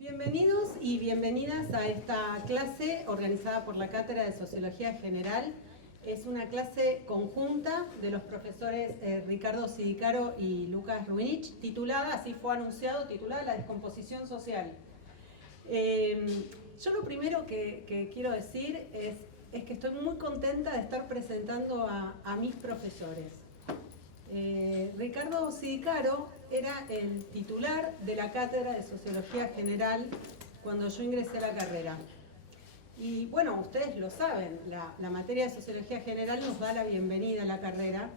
Bienvenidos y bienvenidas a esta clase organizada por la Cátedra de Sociología General. Es una clase conjunta de los profesores Ricardo Sidicaro y Lucas Ruinich, titulada, así fue anunciado, titulada La descomposición social. Yo lo primero que quiero decir es que estoy muy contenta de estar presentando a mis profesores. Ricardo Sidicaro era el titular de la Cátedra de Sociología General cuando yo ingresé a la carrera. Y bueno, ustedes lo saben, la materia de Sociología General nos da la bienvenida a la carrera.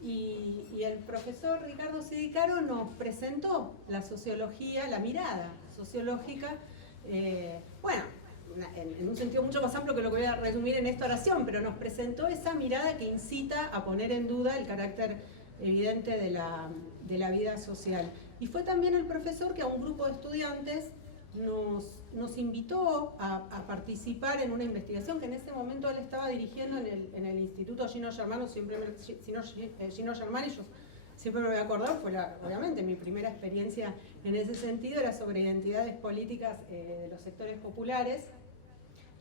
Y el profesor Ricardo Sidicaro nos presentó la sociología, la mirada sociológica, en un sentido mucho más amplio que lo que voy a resumir en esta oración, pero nos presentó esa mirada que incita a poner en duda el carácter evidente de la vida social. Y fue también el profesor que a un grupo de estudiantes nos invitó a participar en una investigación que en ese momento él estaba dirigiendo en el Instituto Gino Germano, Gino Germani, yo siempre me voy a acordar, fue obviamente mi primera experiencia en ese sentido, era sobre identidades políticas de los sectores populares,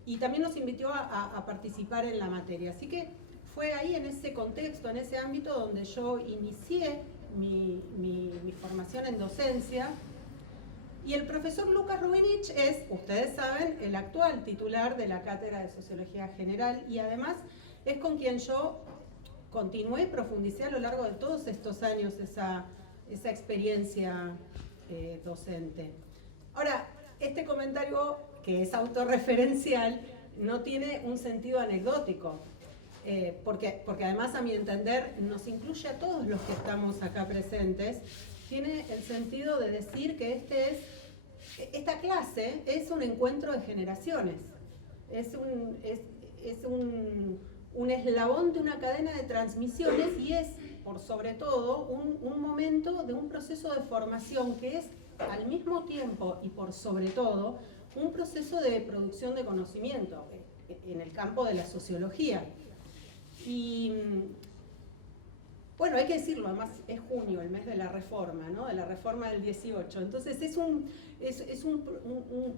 y también nos invitó a participar en la materia. Así que fue ahí, en ese contexto, en ese ámbito, donde yo inicié mi formación en docencia. Y el profesor Lucas Ruinich es, ustedes saben, el actual titular de la Cátedra de Sociología General, y además es con quien yo continué y profundicé a lo largo de todos estos años esa experiencia docente. Ahora, este comentario, que es autorreferencial, no tiene un sentido anecdótico, porque además, a mi entender, nos incluye a todos los que estamos acá presentes. Tiene el sentido de decir que esta clase es un encuentro de generaciones, es un eslabón de una cadena de transmisiones, y es, por sobre todo, un momento de un proceso de formación que es, al mismo tiempo y por sobre todo, un proceso de producción de conocimiento en el campo de la sociología. Y bueno, hay que decirlo, además es junio, el mes de la reforma, ¿no? De la reforma del 18. Entonces es un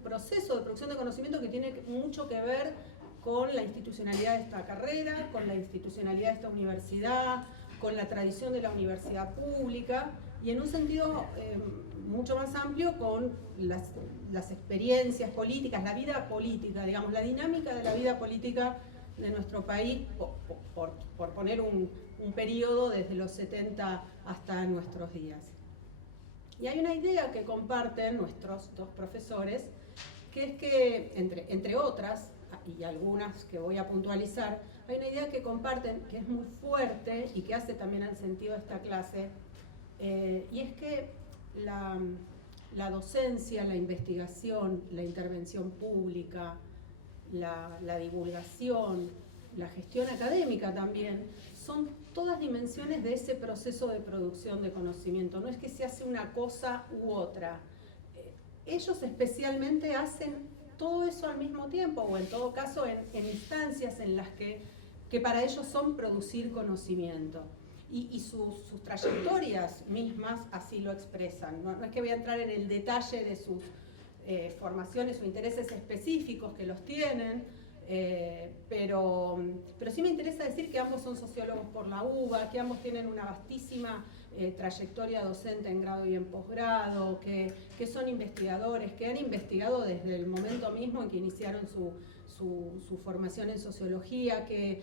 proceso de producción de conocimiento que tiene mucho que ver con la institucionalidad de esta carrera, con la institucionalidad de esta universidad, con la tradición de la universidad pública, y en un sentido mucho más amplio con las experiencias políticas, la vida política, digamos, la dinámica de la vida política de nuestro país, por poner un periodo desde los 70 hasta nuestros días. Y hay una idea que comparten nuestros dos profesores, que es que, entre otras, y algunas que voy a puntualizar, hay una idea que comparten que es muy fuerte y que hace también el sentido de esta clase, y es que la docencia, la investigación, la intervención pública, la divulgación, la gestión académica también, son todas dimensiones de ese proceso de producción de conocimiento. No es que se hace una cosa u otra. Ellos especialmente hacen todo eso al mismo tiempo, o en todo caso en instancias en las que para ellos son producir conocimiento. Y sus trayectorias mismas así lo expresan. No es que voy a entrar en el detalle de sus formaciones o intereses específicos, que los tienen, pero sí me interesa decir que ambos son sociólogos por la UBA, que ambos tienen una vastísima trayectoria docente en grado y en posgrado, que son investigadores, que han investigado desde el momento mismo en que iniciaron su formación en sociología, que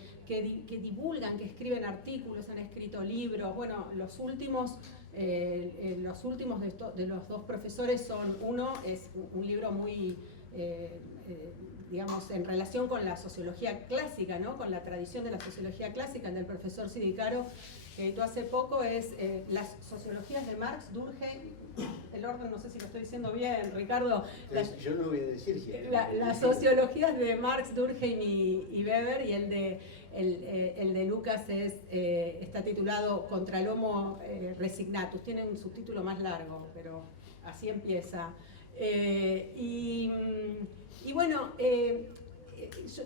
divulgan, que escriben artículos, han escrito libros. Bueno, los últimos de los dos profesores son, uno es un libro muy, digamos, en relación con la sociología clásica, ¿no? Con la tradición de la sociología clásica, el del profesor Sidicaro, que editó hace poco, es Las sociologías de Marx, Durkheim, el orden no sé si lo estoy diciendo bien, Ricardo. Yo no voy a decir si las sociologías de Marx, Durkheim y Weber, y el de Lucas está titulado Contra el Homo Resignatus, tiene un subtítulo más largo, pero así empieza. Y bueno,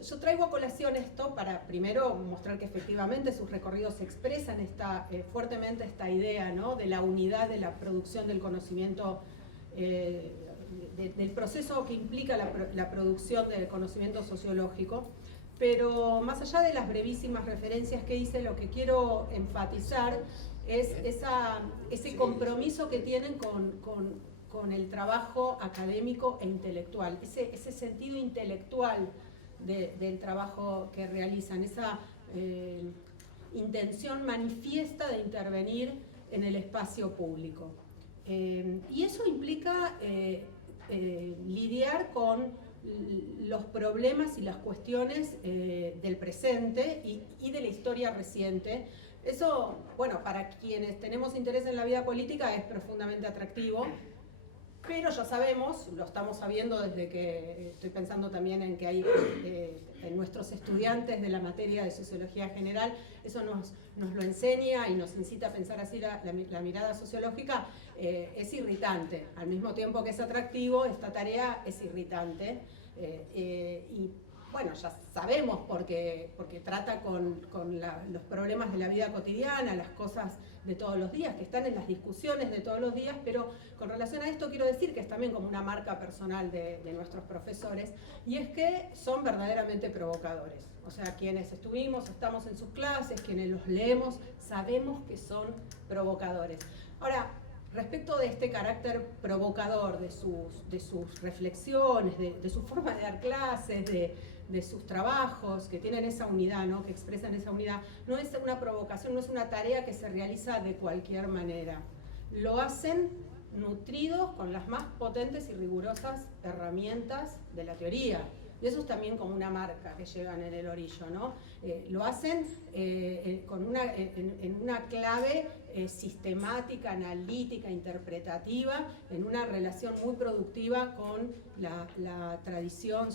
yo traigo a colación esto para primero mostrar que efectivamente sus recorridos expresan fuertemente esta idea, ¿no? De la unidad de la producción del conocimiento del proceso que implica la producción del conocimiento sociológico. Pero más allá de las brevísimas referencias que hice, lo que quiero enfatizar es ese compromiso que tienen con el trabajo académico e intelectual, ese sentido intelectual del trabajo que realizan, esa intención manifiesta de intervenir en el espacio público. Y eso implica lidiar con los problemas y las cuestiones del presente y de la historia reciente. Eso, bueno, para quienes tenemos interés en la vida política es profundamente atractivo, pero ya sabemos, lo estamos sabiendo desde que estoy pensando también en que hay en nuestros estudiantes de la materia de sociología general, eso nos lo enseña y nos incita a pensar así la mirada sociológica, es irritante. Al mismo tiempo que es atractivo, esta tarea es irritante. Y bueno, ya sabemos porque trata con los problemas de la vida cotidiana, las cosas de todos los días, que están en las discusiones de todos los días, pero con relación a esto quiero decir que es también como una marca personal de nuestros profesores, y es que son verdaderamente provocadores. O sea, quienes estamos en sus clases, quienes los leemos, sabemos que son provocadores. Ahora, respecto de este carácter provocador de sus reflexiones, de su forma de dar clases, de sus trabajos, que tienen esa unidad, ¿no? Que expresan esa unidad, no es una provocación, no es una tarea que se realiza de cualquier manera. Lo hacen nutridos con las más potentes y rigurosas herramientas de la teoría. Y eso es también como una marca que llevan en el orillo, ¿no? Lo hacen en una clave sistemática, analítica, interpretativa, en una relación muy productiva con la tradición,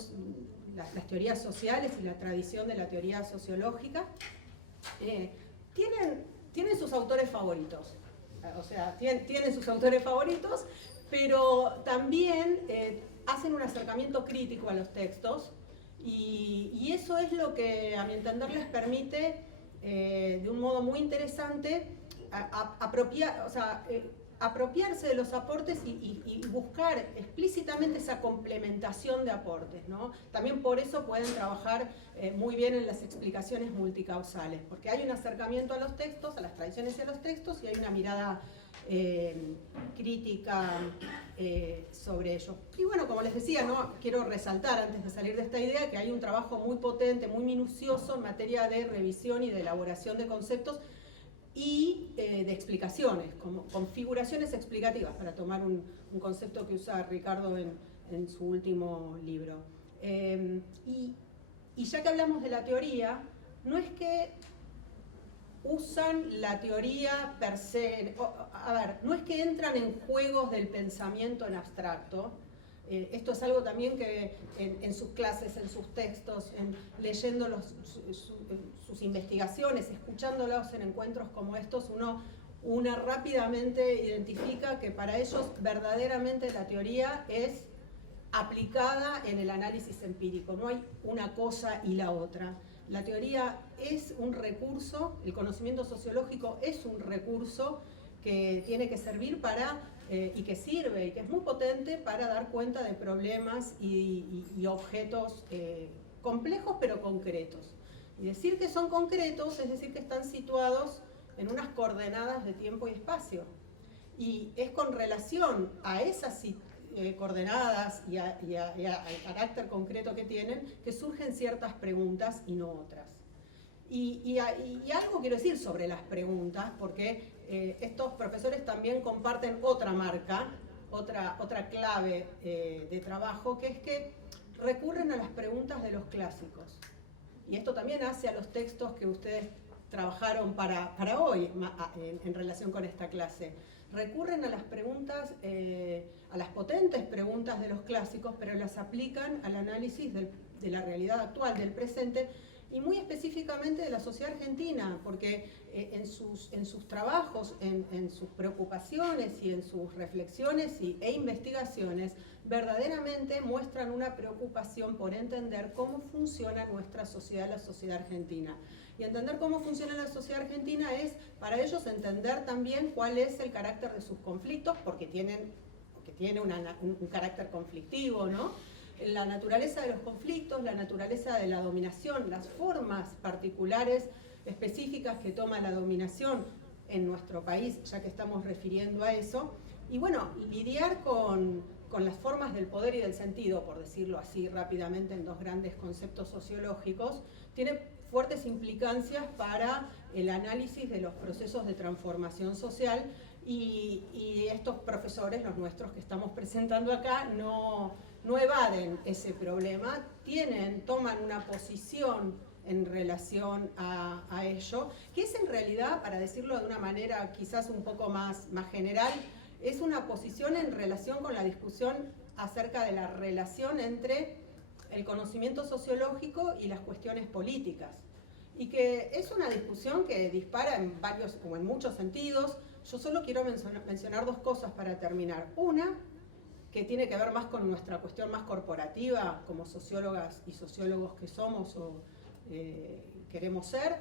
las teorías sociales y la tradición de la teoría sociológica. Tienen sus autores favoritos, o sea, tienen sus autores favoritos, pero también hacen un acercamiento crítico a los textos, y eso es lo que, a mi entender, les permite de un modo muy interesante apropiarse de los aportes y buscar explícitamente esa complementación de aportes, ¿no? También por eso pueden trabajar muy bien en las explicaciones multicausales, porque hay un acercamiento a los textos, a las tradiciones y a los textos, y hay una mirada crítica sobre ello. Y bueno, como les decía, ¿no? Quiero resaltar antes de salir de esta idea que hay un trabajo muy potente, muy minucioso en materia de revisión y de elaboración de conceptos y de explicaciones, como configuraciones explicativas, para tomar un concepto que usa Ricardo en su último libro. Y ya que hablamos de la teoría, no es que usan la teoría per se, no es que entran en juegos del pensamiento en abstracto. Esto es algo también que en sus clases, en sus textos, leyendo sus investigaciones, escuchándolos en encuentros como estos, uno rápidamente identifica que para ellos verdaderamente la teoría es aplicada en el análisis empírico. No hay una cosa y la otra. La teoría es un recurso, el conocimiento sociológico es un recurso que tiene que servir y que sirve y que es muy potente para dar cuenta de problemas y objetos complejos pero concretos. Y decir que son concretos es decir que están situados en unas coordenadas de tiempo y espacio. Y es con relación a esas coordenadas y al carácter concreto que tienen que surgen ciertas preguntas y no otras. Y algo quiero decir sobre las preguntas, porque estos profesores también comparten otra marca, otra clave de trabajo, que es que recurren a las preguntas de los clásicos. Y esto también hace a los textos que ustedes trabajaron para hoy en relación con esta clase. Recurren a las preguntas, a las potentes preguntas de los clásicos, pero las aplican al análisis de la realidad actual, del presente, y muy específicamente de la sociedad argentina, porque en sus trabajos, en sus preocupaciones y en sus reflexiones e investigaciones, verdaderamente muestran una preocupación por entender cómo funciona nuestra sociedad, la sociedad argentina. Y entender cómo funciona la sociedad argentina es, para ellos, entender también cuál es el carácter de sus conflictos, porque tienen tiene un carácter conflictivo, ¿no? La naturaleza de los conflictos, la naturaleza de la dominación, las formas particulares específicas que toma la dominación en nuestro país, ya que estamos refiriendo a eso, y bueno, lidiar con las formas del poder y del sentido, por decirlo así rápidamente en dos grandes conceptos sociológicos, tiene fuertes implicancias para el análisis de los procesos de transformación social y estos profesores, los nuestros que estamos presentando acá, no evaden ese problema, toman una posición en relación a ello, que es en realidad, para decirlo de una manera quizás un poco más general, es una posición en relación con la discusión acerca de la relación entre el conocimiento sociológico y las cuestiones políticas. Y que es una discusión que dispara en varios o en muchos sentidos. Yo solo quiero mencionar dos cosas para terminar. Una, que tiene que ver más con nuestra cuestión más corporativa, como sociólogas y sociólogos que somos o queremos ser.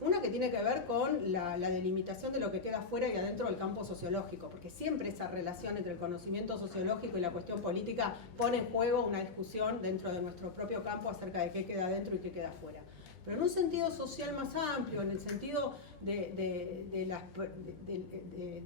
Una que tiene que ver con la delimitación de lo que queda fuera y adentro del campo sociológico, porque siempre esa relación entre el conocimiento sociológico y la cuestión política pone en juego una discusión dentro de nuestro propio campo acerca de qué queda dentro y qué queda fuera. Pero en un sentido social más amplio, en el sentido de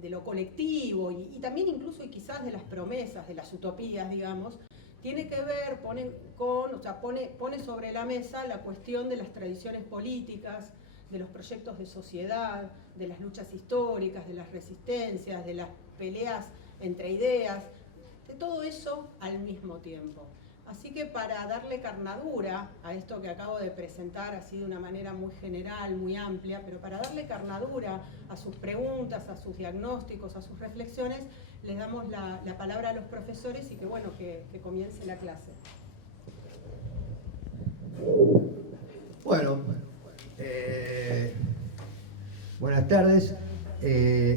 lo colectivo y también incluso y quizás de las promesas, de las utopías, digamos, tiene que ver, pone sobre la mesa la cuestión de las tradiciones políticas, de los proyectos de sociedad, de las luchas históricas, de las resistencias, de las peleas entre ideas, de todo eso al mismo tiempo. Así que para darle carnadura a esto que acabo de presentar, así de una manera muy general, muy amplia, pero para darle carnadura a sus preguntas, a sus diagnósticos, a sus reflexiones, les damos la palabra a los profesores y que bueno, que comience la clase. Bueno, buenas tardes.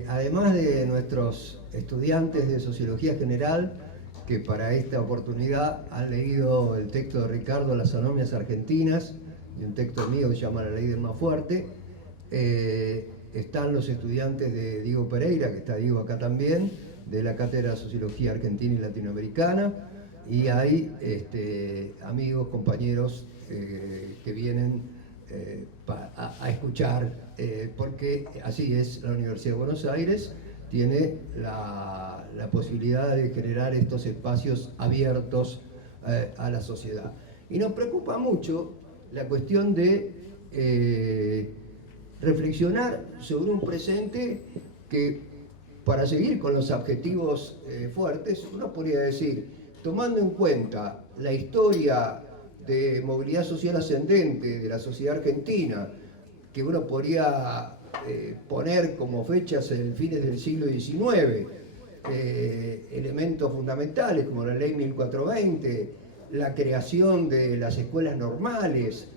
Además de nuestros estudiantes de Sociología General, que para esta oportunidad han leído el texto de Ricardo Las anomias argentinas y un texto mío que se llama La ley del más fuerte, están los estudiantes de Diego Pereira, que está Diego acá también, de la Cátedra de Sociología Argentina y Latinoamericana, y hay amigos, compañeros que vienen a escuchar, porque así es la Universidad de Buenos Aires, tiene la posibilidad de generar estos espacios abiertos a la sociedad. Y nos preocupa mucho la cuestión de reflexionar sobre un presente que, para seguir con los adjetivos fuertes, uno podría decir, tomando en cuenta la historia de movilidad social ascendente de la sociedad argentina, que uno podría poner como fechas en fines del siglo XIX, elementos fundamentales como la ley 1420, la creación de las escuelas normales,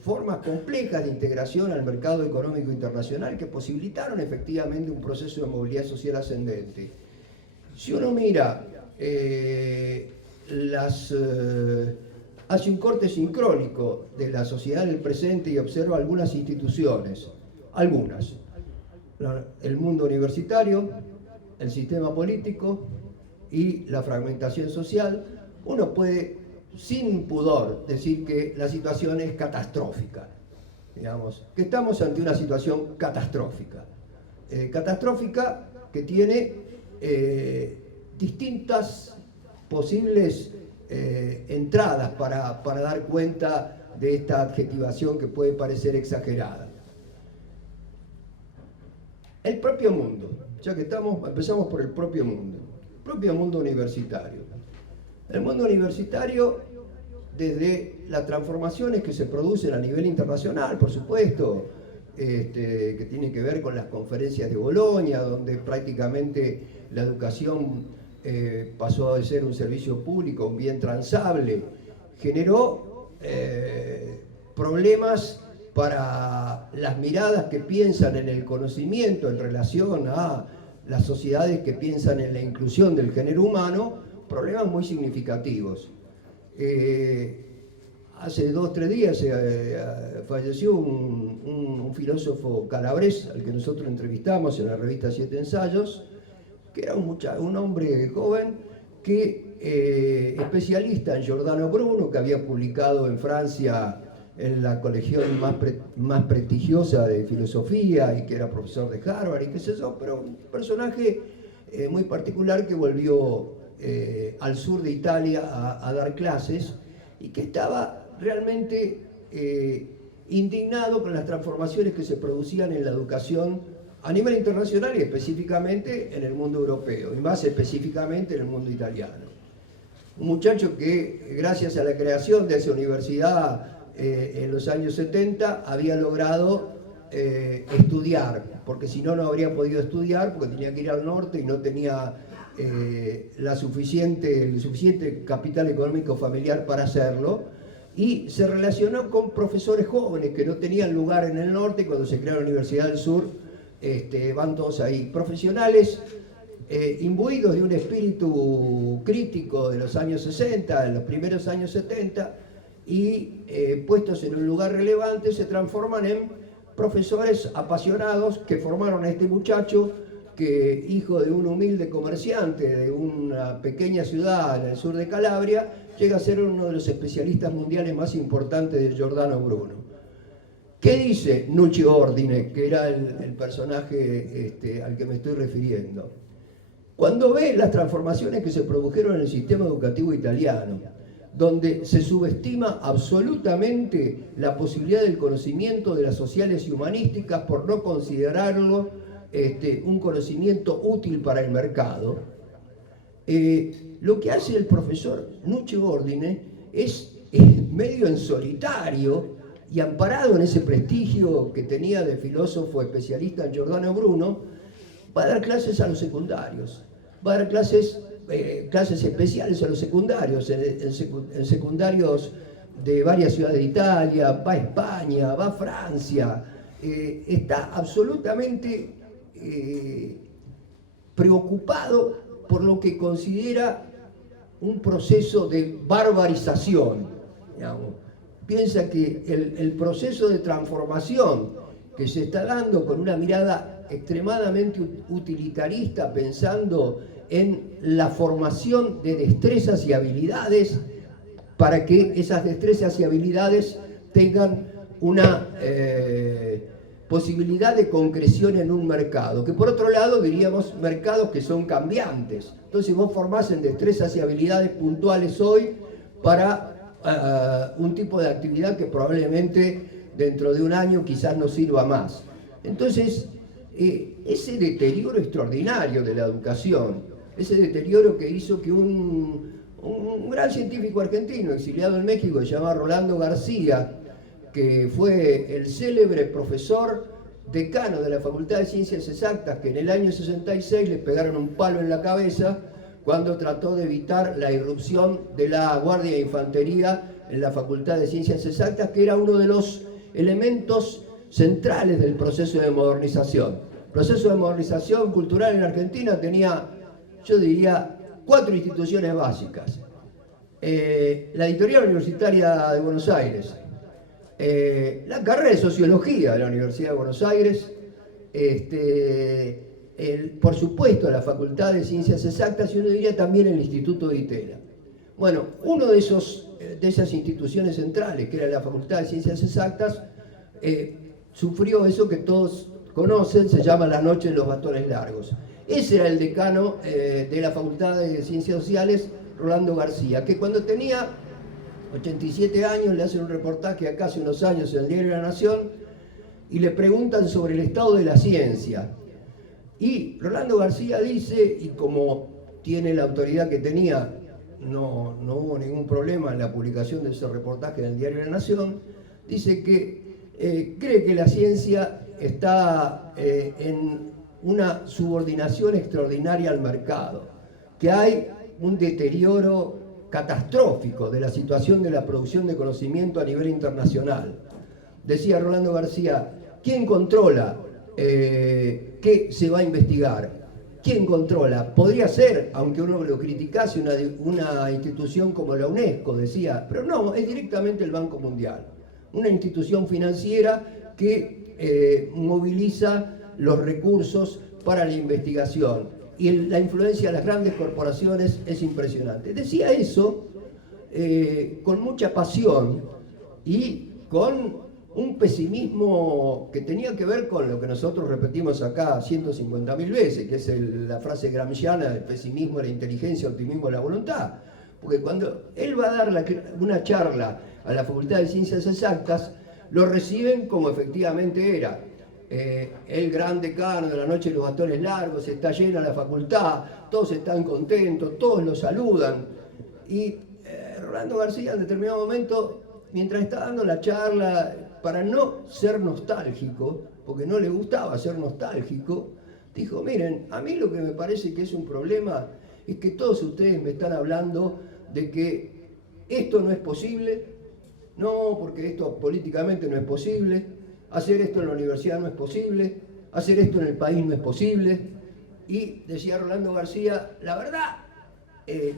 formas complejas de integración al mercado económico internacional que posibilitaron efectivamente un proceso de movilidad social ascendente. Si uno mira, hace un corte sincrónico de la sociedad en el presente y observa algunas instituciones, el mundo universitario, el sistema político y la fragmentación social, uno puede sin pudor decir que la situación es catastrófica, digamos, que estamos ante una situación catastrófica, que tiene distintas posibles entradas para dar cuenta de esta adjetivación que puede parecer exagerada. El propio mundo, ya que empezamos por el propio mundo universitario. El mundo universitario, desde las transformaciones que se producen a nivel internacional, por supuesto, que tiene que ver con las conferencias de Bolonia, donde prácticamente la educación pasó a ser un servicio público, un bien transable, generó problemas para las miradas que piensan en el conocimiento en relación a las sociedades que piensan en la inclusión del género humano, problemas muy significativos. Hace 2 o 3 días falleció un filósofo calabrés al que nosotros entrevistamos en la revista Siete Ensayos, que era un hombre joven que, especialista en Giordano Bruno, que había publicado en Francia en la colección más prestigiosa de filosofía y que era profesor de Harvard y qué sé yo, pero un personaje muy particular que volvió al sur de Italia a dar clases y que estaba realmente indignado con las transformaciones que se producían en la educación a nivel internacional y específicamente en el mundo europeo, y más específicamente en el mundo italiano. Un muchacho que, gracias a la creación de esa universidad en los años 70, había logrado estudiar, porque si no, no habría podido estudiar, porque tenía que ir al norte y no tenía el suficiente capital económico familiar para hacerlo, y se relacionó con profesores jóvenes que no tenían lugar en el norte, y cuando se creó la Universidad del Sur, van todos ahí, profesionales imbuidos de un espíritu crítico de los años 60, de los primeros años 70, y puestos en un lugar relevante, se transforman en profesores apasionados que formaron a este muchacho que, hijo de un humilde comerciante de una pequeña ciudad en el sur de Calabria, llega a ser uno de los especialistas mundiales más importantes de Giordano Bruno. ¿Qué dice Nucci Ordine, que era el personaje al que me estoy refiriendo? Cuando ve las transformaciones que se produjeron en el sistema educativo italiano, donde se subestima absolutamente la posibilidad del conocimiento de las sociales y humanísticas por no considerarlo un conocimiento útil para el mercado, lo que hace el profesor Nucci Ordine es medio en solitario y amparado en ese prestigio que tenía de filósofo especialista en Giordano Bruno, va a dar clases a los secundarios, va a dar clases especiales a los secundarios, en secundarios de varias ciudades de Italia, va a España, va a Francia, está absolutamente preocupado por lo que considera un proceso de barbarización, digamos. Piensa que el proceso de transformación que se está dando con una mirada extremadamente utilitarista, pensando en la formación de destrezas y habilidades para que esas destrezas y habilidades tengan una posibilidad de concreción en un mercado, que por otro lado diríamos mercados que son cambiantes. Entonces vos formás en destrezas y habilidades puntuales hoy para un tipo de actividad que probablemente dentro de un año quizás no sirva más. Entonces, ese deterioro extraordinario de la educación, ese deterioro que hizo que un gran científico argentino exiliado en México, se llama Rolando García, que fue el célebre profesor decano de la Facultad de Ciencias Exactas, que en el año 66 le pegaron un palo en la cabeza cuando trató de evitar la irrupción de la Guardia de Infantería en la Facultad de Ciencias Exactas, que era uno de los elementos centrales del proceso de modernización. El proceso de modernización cultural en Argentina tenía, yo diría, 4 instituciones básicas. La Editorial Universitaria de Buenos Aires, la carrera de Sociología de la Universidad de Buenos Aires, por supuesto la Facultad de Ciencias Exactas, y uno diría también el Instituto de Itela. Bueno, uno de esas instituciones centrales, que era la Facultad de Ciencias Exactas, sufrió eso que todos conocen, se llama la noche de los bastones largos. Ese era el decano de la Facultad de Ciencias Sociales, Rolando García, que cuando tenía 87 años le hacen un reportaje acá hace unos años en el Diario de la Nación y le preguntan sobre el estado de la ciencia. Y Rolando García dice, y como tiene la autoridad que tenía, no hubo ningún problema en la publicación de ese reportaje en el Diario de la Nación, dice que cree que la ciencia está en una subordinación extraordinaria al mercado, que hay un deterioro catastrófico de la situación de la producción de conocimiento a nivel internacional. Decía Rolando García, ¿quién controla qué se va a investigar? ¿Quién controla? Podría ser, aunque uno lo criticase, una institución como la UNESCO, decía, pero no, es directamente el Banco Mundial, una institución financiera que moviliza los recursos para la investigación. y la influencia de las grandes corporaciones es impresionante. Decía eso con mucha pasión y con un pesimismo que tenía que ver con lo que nosotros repetimos acá 150.000 veces, que es la frase gramsciana: el pesimismo, la inteligencia, el optimismo, la voluntad. Porque cuando él va a dar una charla a la Facultad de Ciencias Exactas, lo reciben como efectivamente era. El gran decano de la noche de los bastones largos, está llena la facultad, todos están contentos, todos lo saludan. Y Rolando García en determinado momento, mientras está dando la charla, para no ser nostálgico, porque no le gustaba ser nostálgico, dijo: miren, a mí lo que me parece que es un problema es que todos ustedes me están hablando de que esto no es posible, no, porque esto políticamente no es posible, hacer esto en la universidad no es posible, hacer esto en el país no es posible. Y decía Rolando García: la verdad,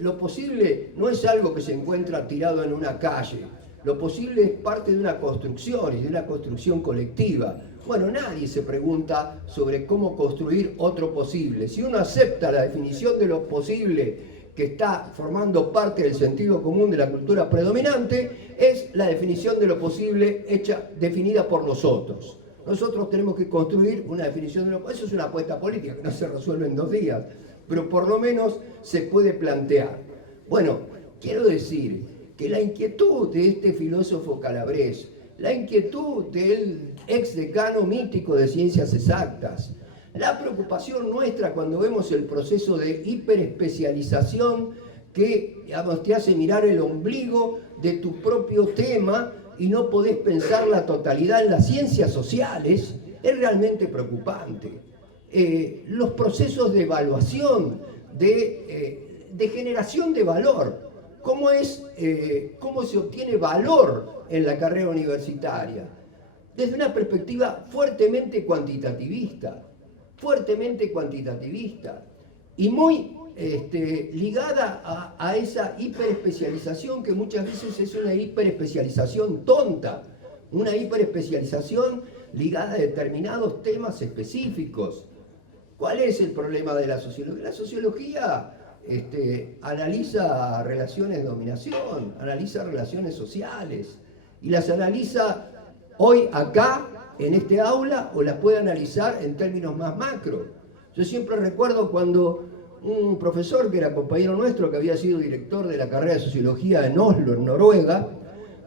lo posible no es algo que se encuentra tirado en una calle, lo posible es parte de una construcción y de una construcción colectiva. Bueno, nadie se pregunta sobre cómo construir otro posible. Si uno acepta la definición de lo posible que está formando parte del sentido común de la cultura predominante, es la definición de lo posible definida por nosotros. Nosotros tenemos que construir una definición de lo posible. Eso es una apuesta política que no se resuelve en 2 días, pero por lo menos se puede plantear. Bueno, quiero decir que la inquietud de este filósofo calabrés, la inquietud del ex decano mítico de Ciencias Exactas, la preocupación nuestra cuando vemos el proceso de hiperespecialización que, digamos, te hace mirar el ombligo de tu propio tema y no podés pensar la totalidad en las ciencias sociales, es realmente preocupante. Los procesos de evaluación, de generación de valor, cómo se obtiene valor en la carrera universitaria, desde una perspectiva fuertemente cuantitativista y muy ligada a esa hiperespecialización que muchas veces es una hiperespecialización tonta, una hiperespecialización ligada a determinados temas específicos. ¿Cuál es el problema de la sociología? La sociología analiza relaciones de dominación, analiza relaciones sociales, y las analiza hoy acá, en este aula, o las puede analizar en términos más macro. Yo siempre recuerdo cuando un profesor que era compañero nuestro, que había sido director de la carrera de Sociología en Oslo, en Noruega,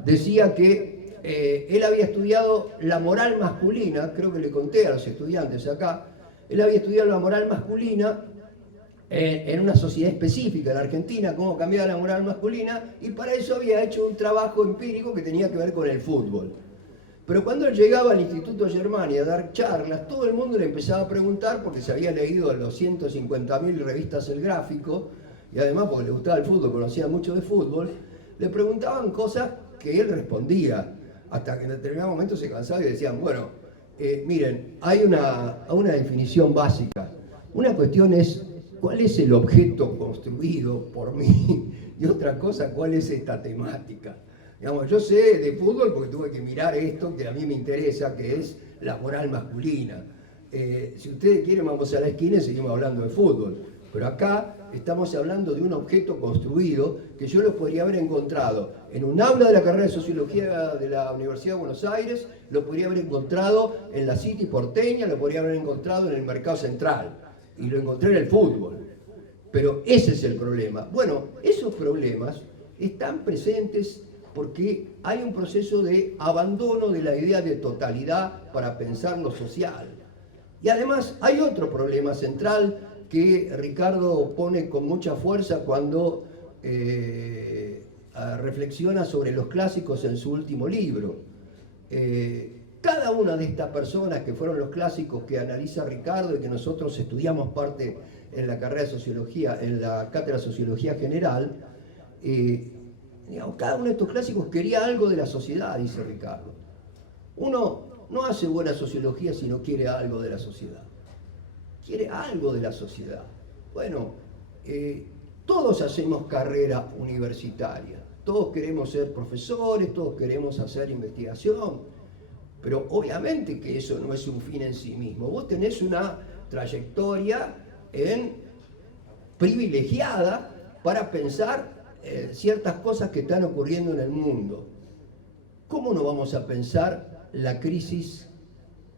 decía que él había estudiado la moral masculina, creo que le conté a los estudiantes acá, él había estudiado la moral masculina en una sociedad específica en Argentina, cómo cambiaba la moral masculina, y para eso había hecho un trabajo empírico que tenía que ver con el fútbol. Pero cuando él llegaba al Instituto Germania a dar charlas, todo el mundo le empezaba a preguntar, porque se había leído los 150.000 revistas El Gráfico, y además porque le gustaba el fútbol, conocía mucho de fútbol, le preguntaban cosas que él respondía, hasta que en determinado momento se cansaba y decían: bueno, miren, hay una definición básica. Una cuestión es ¿cuál es el objeto construido por mí? Y otra cosa, ¿cuál es esta temática? Digamos, yo sé de fútbol porque tuve que mirar esto que a mí me interesa, que es la moral masculina. Si ustedes quieren, vamos a la esquina y seguimos hablando de fútbol. Pero acá estamos hablando de un objeto construido que yo lo podría haber encontrado en un aula de la carrera de Sociología de la Universidad de Buenos Aires, lo podría haber encontrado en la City porteña, lo podría haber encontrado en el Mercado Central. Y lo encontré en el fútbol. Pero ese es el problema. Bueno, esos problemas están presentes porque hay un proceso de abandono de la idea de totalidad para pensar lo social. Y además hay otro problema central que Ricardo pone con mucha fuerza cuando reflexiona sobre los clásicos en su último libro. Cada una de estas personas que fueron los clásicos que analiza Ricardo y que nosotros estudiamos parte en la carrera de Sociología, en la cátedra de Sociología General, cada uno de estos clásicos quería algo de la sociedad, dice Ricardo. Uno no hace buena sociología si no quiere algo de la sociedad. Quiere algo de la sociedad. Bueno, todos hacemos carrera universitaria, todos queremos ser profesores, todos queremos hacer investigación, pero obviamente que eso no es un fin en sí mismo. Vos tenés una trayectoria en privilegiada para pensar ciertas cosas que están ocurriendo en el mundo. ¿Cómo no vamos a pensar la crisis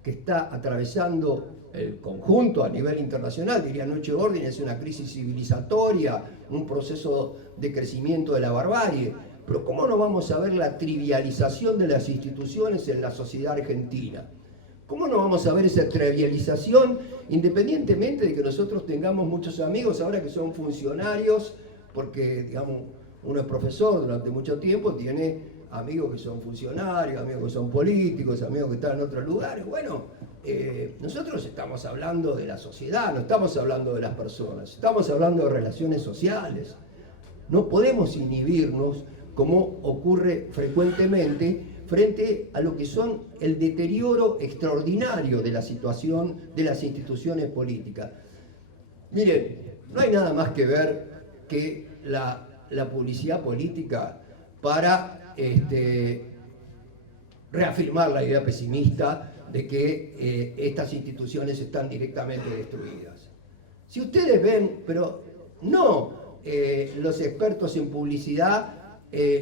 que está atravesando el conjunto a nivel internacional? Diría Noche Ordine, es una crisis civilizatoria, un proceso de crecimiento de la barbarie. Pero ¿cómo no vamos a ver la trivialización de las instituciones en la sociedad argentina? ¿Cómo no vamos a ver esa trivialización, independientemente de que nosotros tengamos muchos amigos ahora que son funcionarios, porque, digamos, uno es profesor durante mucho tiempo, tiene amigos que son funcionarios, amigos que son políticos, amigos que están en otros lugares? Bueno, nosotros estamos hablando de la sociedad, no estamos hablando de las personas, estamos hablando de relaciones sociales. No podemos inhibirnos, como ocurre frecuentemente, frente a lo que son el deterioro extraordinario de la situación de las instituciones políticas. Miren, no hay nada más que ver que la publicidad política para reafirmar la idea pesimista de que estas instituciones están directamente destruidas. Si ustedes ven, pero no los expertos en publicidad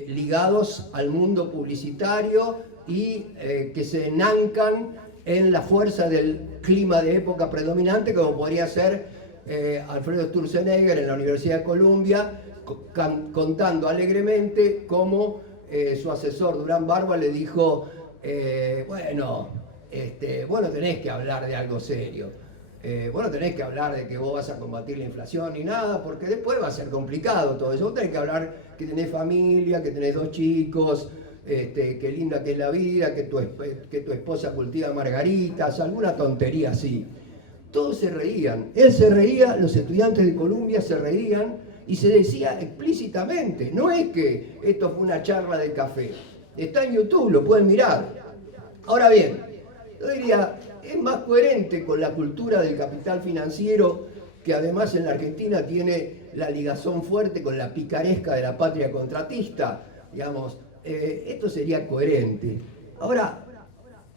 ligados al mundo publicitario y que se enancan en la fuerza del clima de época predominante, como podría ser Alfredo Sturzenegger en la Universidad de Columbia, contando alegremente cómo su asesor Durán Barba le dijo, bueno, vos no tenés que hablar de algo serio. Vos no tenés que hablar de que vos vas a combatir la inflación ni nada, porque después va a ser complicado todo eso. Vos tenés que hablar que tenés familia, que tenés 2 chicos, qué linda que es la vida, que tu esposa cultiva margaritas, alguna tontería así. Todos se reían. Él se reía, los estudiantes de Columbia se reían y se decía explícitamente. No es que esto fue una charla de café. Está en YouTube, lo pueden mirar. Ahora bien, yo diría, es más coherente con la cultura del capital financiero, que además en la Argentina tiene la ligazón fuerte con la picaresca de la patria contratista, digamos, esto sería coherente. Ahora,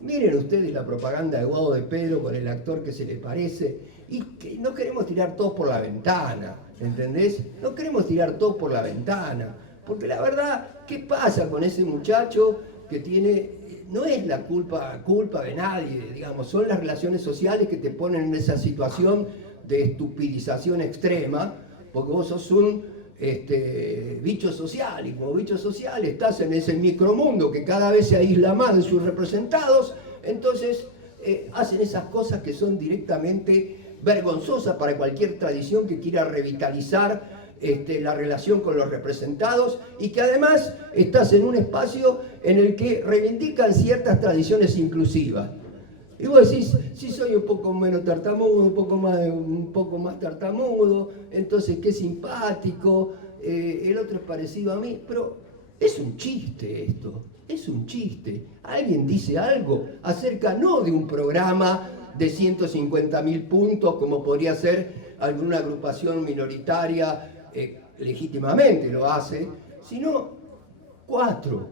miren ustedes la propaganda de Guado de Pedro con el actor que se le parece, y que no queremos tirar todos por la ventana, ¿entendés? No queremos tirar todos por la ventana, porque la verdad, ¿qué pasa con ese muchacho que tiene... No es la culpa de nadie, digamos, son las relaciones sociales que te ponen en esa situación de estupidización extrema, porque vos sos un bicho social, y como bicho social estás en ese micromundo que cada vez se aísla más de sus representados, entonces hacen esas cosas que son directamente vergonzosas para cualquier tradición que quiera revitalizar la relación con los representados, y que además estás en un espacio en el que reivindican ciertas tradiciones inclusivas. Y vos decís, si soy un poco menos tartamudo, un poco más tartamudo, entonces qué simpático, el otro es parecido a mí, pero es un chiste esto, es un chiste. Alguien dice algo acerca no de un programa de 150.000 puntos, como podría ser alguna agrupación minoritaria, legítimamente lo hace, sino 4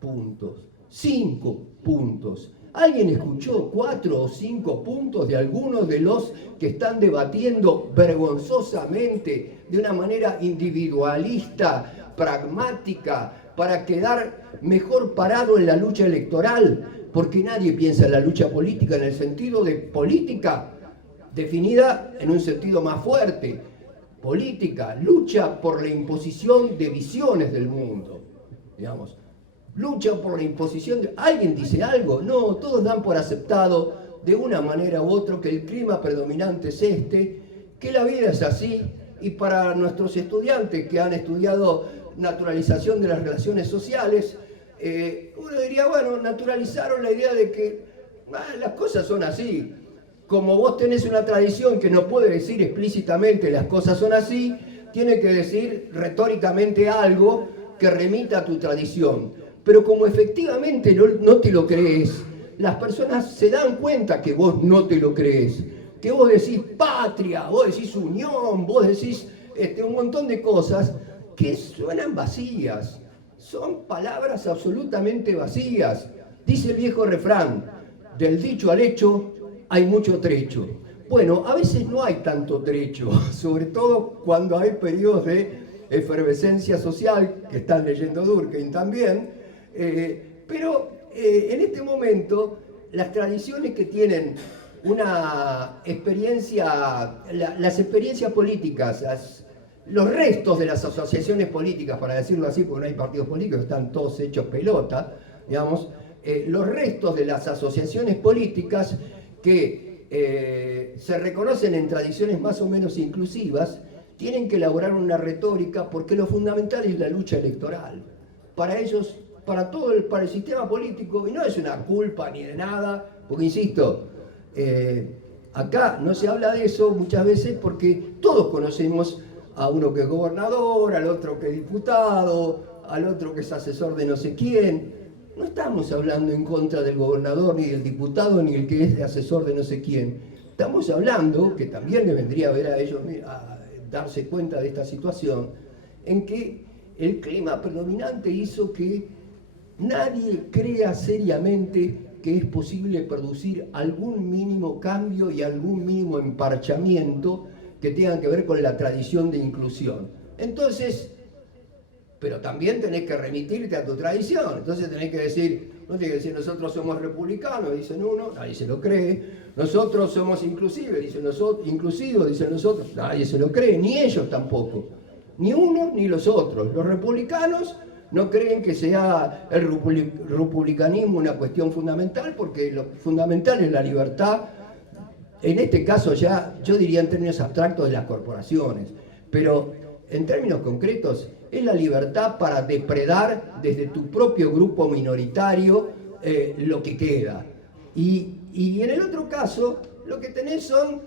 puntos, 5 puntos. ¿Alguien escuchó 4 o 5 puntos de algunos de los que están debatiendo vergonzosamente, de una manera individualista, pragmática, para quedar mejor parado en la lucha electoral? Porque nadie piensa en la lucha política en el sentido de política definida en un sentido más fuerte. Política, lucha por la imposición de visiones del mundo, digamos. Lucha por la imposición de... ¿Alguien dice algo? No, todos dan por aceptado de una manera u otra que el clima predominante es que la vida es así, y para nuestros estudiantes que han estudiado naturalización de las relaciones sociales, uno diría, bueno, naturalizaron la idea de que las cosas son así. Como vos tenés una tradición que no puede decir explícitamente las cosas son así, tiene que decir retóricamente algo que remita a tu tradición. Pero como efectivamente no te lo crees, las personas se dan cuenta que vos no te lo crees. Que vos decís patria, vos decís unión, vos decís un montón de cosas que suenan vacías. Son palabras absolutamente vacías. Dice el viejo refrán, del dicho al hecho hay mucho trecho. bueno, a veces no hay tanto trecho, sobre todo cuando hay periodos de efervescencia social, que están leyendo Durkheim también, pero en este momento las tradiciones que tienen una experiencia, las experiencias políticas, los restos de las asociaciones políticas, para decirlo así, porque no hay partidos políticos, están todos hechos pelota, digamos, los restos de las asociaciones políticas que se reconocen en tradiciones más o menos inclusivas, tienen que elaborar una retórica porque lo fundamental es la lucha electoral. Para ellos, para el sistema político, y no es una culpa ni de nada, porque insisto, acá no se habla de eso muchas veces porque todos conocemos a uno que es gobernador, al otro que es diputado, al otro que es asesor de no sé quién. No estamos hablando en contra del gobernador, ni del diputado, ni el que es asesor de no sé quién. Estamos hablando, que también le vendría a ver a ellos a darse cuenta de esta situación, en que el clima predominante hizo que nadie crea seriamente que es posible producir algún mínimo cambio y algún mínimo emparchamiento que tengan que ver con la tradición de inclusión. Entonces, pero también tenés que remitirte a tu tradición. Entonces tenés que decir, no tenés que decir nosotros somos republicanos, dicen uno, nadie se lo cree. Nosotros somos inclusivos, dicen nosotros, nadie se lo cree, ni ellos tampoco. Ni uno ni los otros. Los republicanos no creen que sea el republicanismo una cuestión fundamental, porque lo fundamental es la libertad. En este caso ya, yo diría en términos abstractos de las corporaciones, pero en términos concretos es la libertad para depredar desde tu propio grupo minoritario lo que queda. Y en el otro caso, lo que tenés son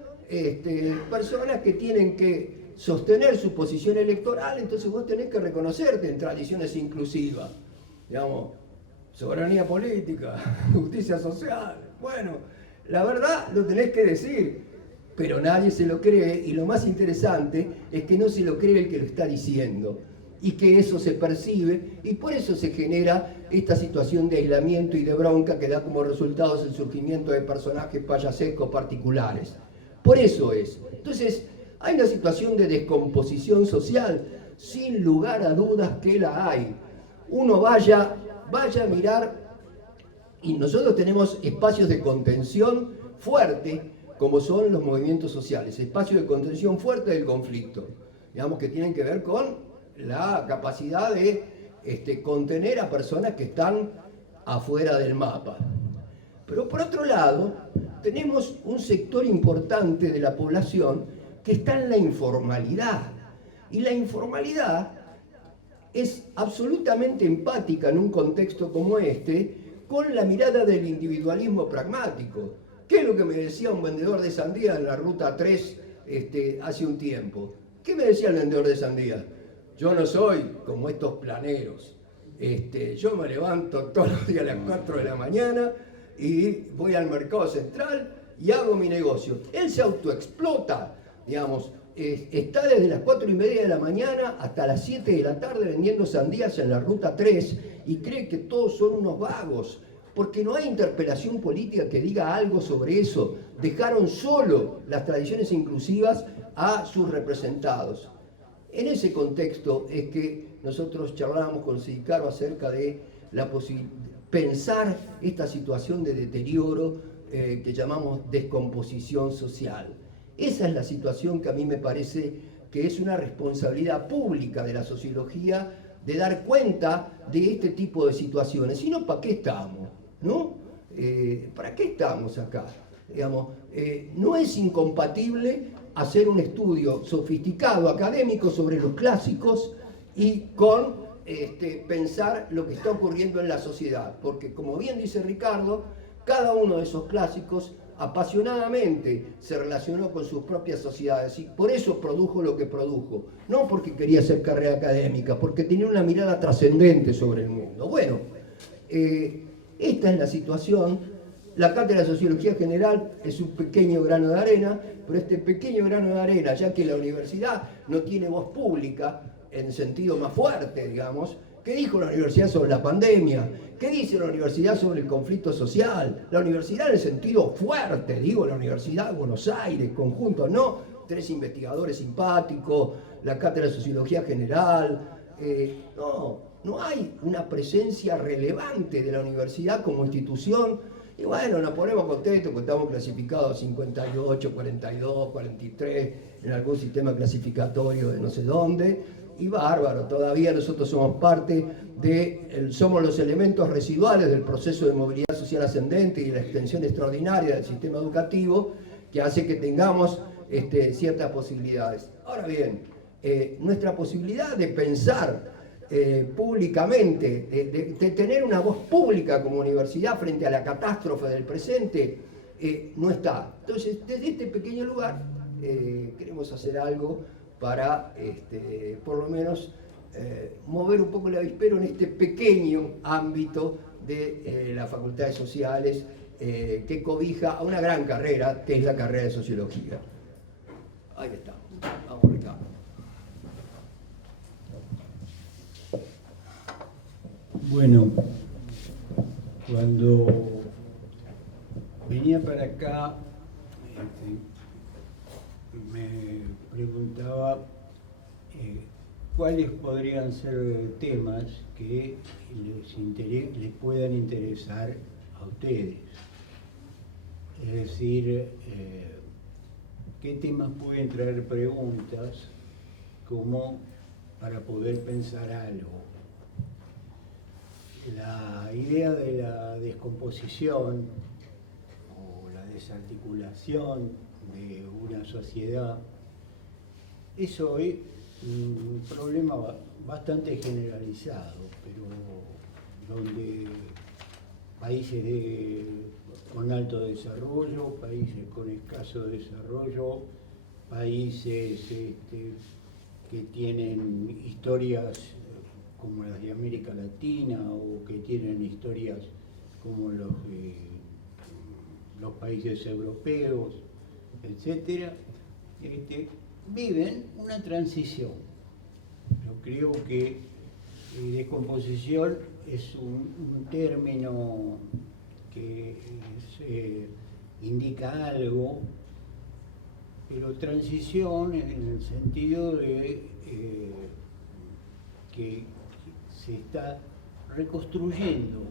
personas que tienen que sostener su posición electoral, entonces vos tenés que reconocerte en tradiciones inclusivas, digamos, soberanía política, justicia social, bueno, la verdad lo tenés que decir, pero nadie se lo cree, y lo más interesante es que no se lo cree el que lo está diciendo, y que eso se percibe, y por eso se genera esta situación de aislamiento y de bronca que da como resultados el surgimiento de personajes payasescos particulares. Por eso es. Entonces, hay una situación de descomposición social, sin lugar a dudas que la hay. Uno vaya a mirar, y nosotros tenemos espacios de contención fuerte, como son los movimientos sociales, espacios de contención fuerte del conflicto, digamos que tienen que ver con la capacidad de contener a personas que están afuera del mapa. Pero por otro lado, tenemos un sector importante de la población que está en la informalidad. Y la informalidad es absolutamente empática en un contexto como este con la mirada del individualismo pragmático. ¿Qué es lo que me decía un vendedor de sandía en la ruta 3 hace un tiempo? ¿Qué me decía el vendedor de sandía? Yo no soy como estos planeros. Yo me levanto todos los días a las 4 de la mañana y voy al mercado central y hago mi negocio. Él se autoexplota, digamos, está desde las 4:30 de la mañana hasta las 7 de la tarde vendiendo sandías en la ruta 3 y cree que todos son unos vagos, porque no hay interpelación política que diga algo sobre eso. Dejaron solo las tradiciones inclusivas a sus representados. En ese contexto es que nosotros charlábamos con Sidicaro acerca de la posibilidad pensar esta situación de deterioro que llamamos descomposición social. Esa es la situación que a mí me parece que es una responsabilidad pública de la sociología de dar cuenta de este tipo de situaciones. Si no, ¿para qué estamos? ¿No? ¿Para qué estamos acá? Digamos, no es incompatible hacer un estudio sofisticado, académico, sobre los clásicos y con pensar lo que está ocurriendo en la sociedad. Porque, como bien dice Ricardo, cada uno de esos clásicos apasionadamente se relacionó con sus propias sociedades y por eso produjo lo que produjo. No porque quería hacer carrera académica, porque tenía una mirada trascendente sobre el mundo. Bueno, esta es la situación. La cátedra de Sociología General es un pequeño grano de arena, pero este pequeño grano de arena, ya que la universidad no tiene voz pública en sentido más fuerte, digamos, ¿Qué dijo la universidad sobre la pandemia? ¿Qué dice la universidad sobre el conflicto social? La universidad en el sentido fuerte, digo, la Universidad de Buenos Aires, conjunto, no 3 investigadores simpáticos, la cátedra de Sociología General. No hay una presencia relevante de la universidad como institución. Y bueno, nos ponemos contentos porque estamos clasificados 58, 42, 43 en algún sistema clasificatorio de no sé dónde. Y bárbaro, todavía nosotros somos parte somos los elementos residuales del proceso de movilidad social ascendente y la extensión extraordinaria del sistema educativo que hace que tengamos ciertas posibilidades. Ahora bien, nuestra posibilidad de pensar públicamente, de tener una voz pública como universidad frente a la catástrofe del presente, no está. Entonces, desde este pequeño lugar, queremos hacer algo para, por lo menos, mover un poco el avispero en este pequeño ámbito de las facultades sociales que cobija a una gran carrera, que es la carrera de Sociología. Ahí estamos. Vamos, Ricardo. Bueno, cuando venía para acá, me preguntaba cuáles podrían ser temas que les puedan interesar a ustedes. Es decir, qué temas pueden traer preguntas como para poder pensar algo. La idea de la descomposición o la desarticulación de una sociedad es hoy un problema bastante generalizado, pero donde países con alto desarrollo, países con escaso desarrollo, países que tienen historias como las de América Latina o que tienen historias como los países europeos, etcétera, viven una transición. Yo creo que descomposición es un término que indica algo, pero transición en el sentido de que se está reconstruyendo,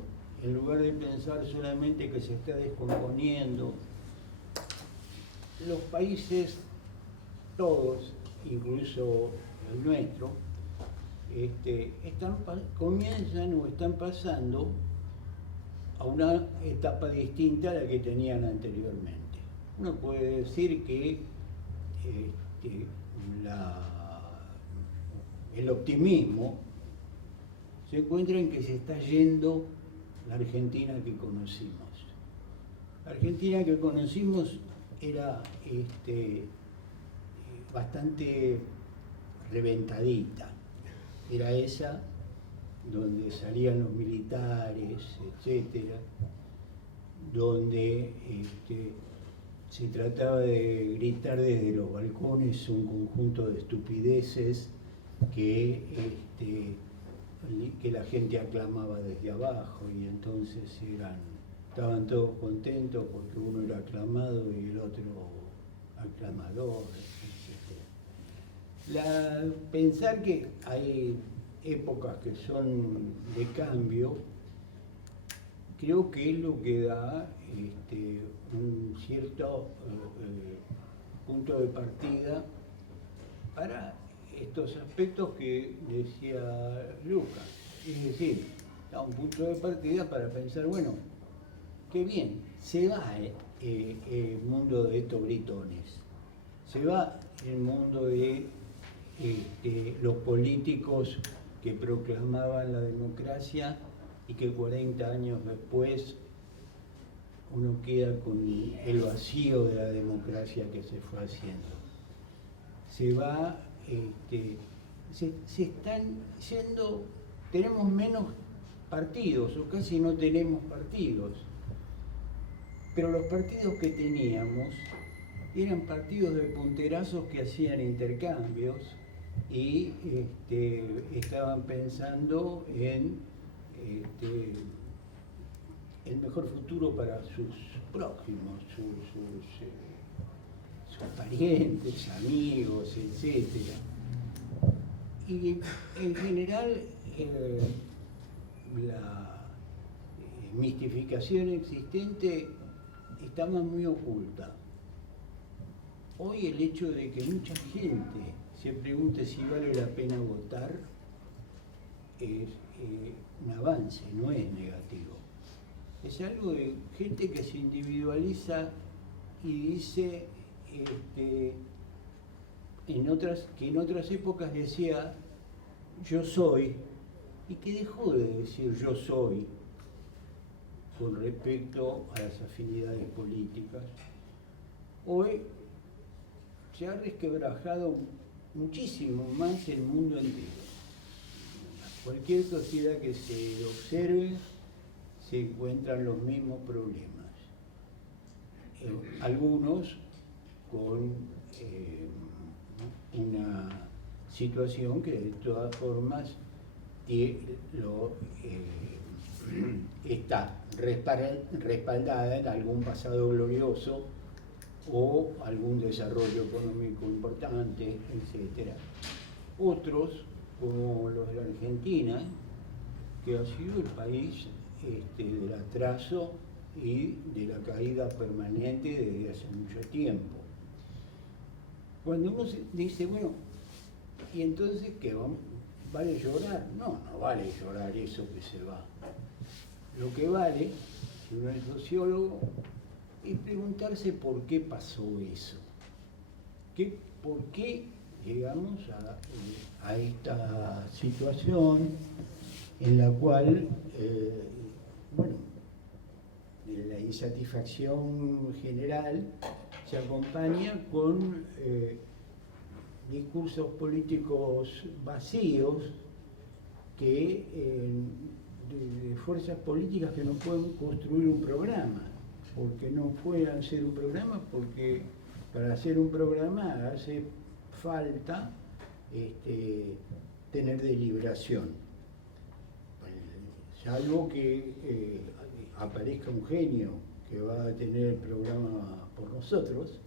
en lugar de pensar solamente que se está descomponiendo. Los países, todos, incluso el nuestro, comienzan o están pasando a una etapa distinta a la que tenían anteriormente. Uno puede decir que el optimismo se encuentra en que se está yendo la Argentina que conocimos. La Argentina que conocimos era bastante reventadita. Era esa donde salían los militares, etcétera, donde se trataba de gritar desde los balcones un conjunto de estupideces que la gente aclamaba desde abajo, y entonces estaban todos contentos porque uno era aclamado y el otro aclamador, etc. Pensar que hay épocas que son de cambio, creo que es lo que da un cierto punto de partida para estos aspectos que decía Lucas. Es decir, da un punto de partida para pensar, bueno, qué bien, se va el mundo de estos britones, se va el mundo de los políticos que proclamaban la democracia y que 40 años después uno queda con el vacío de la democracia que se fue haciendo. Se va, se están yendo, tenemos menos partidos o casi no tenemos partidos, pero los partidos que teníamos eran partidos de punterazos que hacían intercambios y estaban pensando en el mejor futuro para sus prójimos, sus parientes, amigos, etc. Y en general la mistificación existente estaba muy oculta. Hoy el hecho de que mucha gente se pregunte si vale la pena votar es un avance, no es negativo. Es algo de gente que se individualiza y dice que en otras épocas decía yo soy, y que dejó de decir yo soy con respecto a las afinidades políticas. Hoy se ha resquebrajado muchísimo más el mundo entero. Cualquier sociedad que se observe se encuentran los mismos problemas. Algunos con una situación que de todas formas está respaldada en algún pasado glorioso o algún desarrollo económico importante, etc. Otros, como los de la Argentina, que ha sido el país del atraso y de la caída permanente desde hace mucho tiempo. Cuando uno dice, bueno, ¿y entonces qué? ¿Vale llorar? No, no vale llorar eso que se va. Lo que vale, si uno es sociólogo, es preguntarse por qué pasó eso. ¿Por qué llegamos a esta situación en la cual, la insatisfacción general se acompaña con discursos políticos vacíos de fuerzas políticas que no pueden construir un programa, porque no pueden hacer un programa, porque para hacer un programa hace falta tener deliberación, salvo que aparezca un genio que va a tener el programa por nosotros.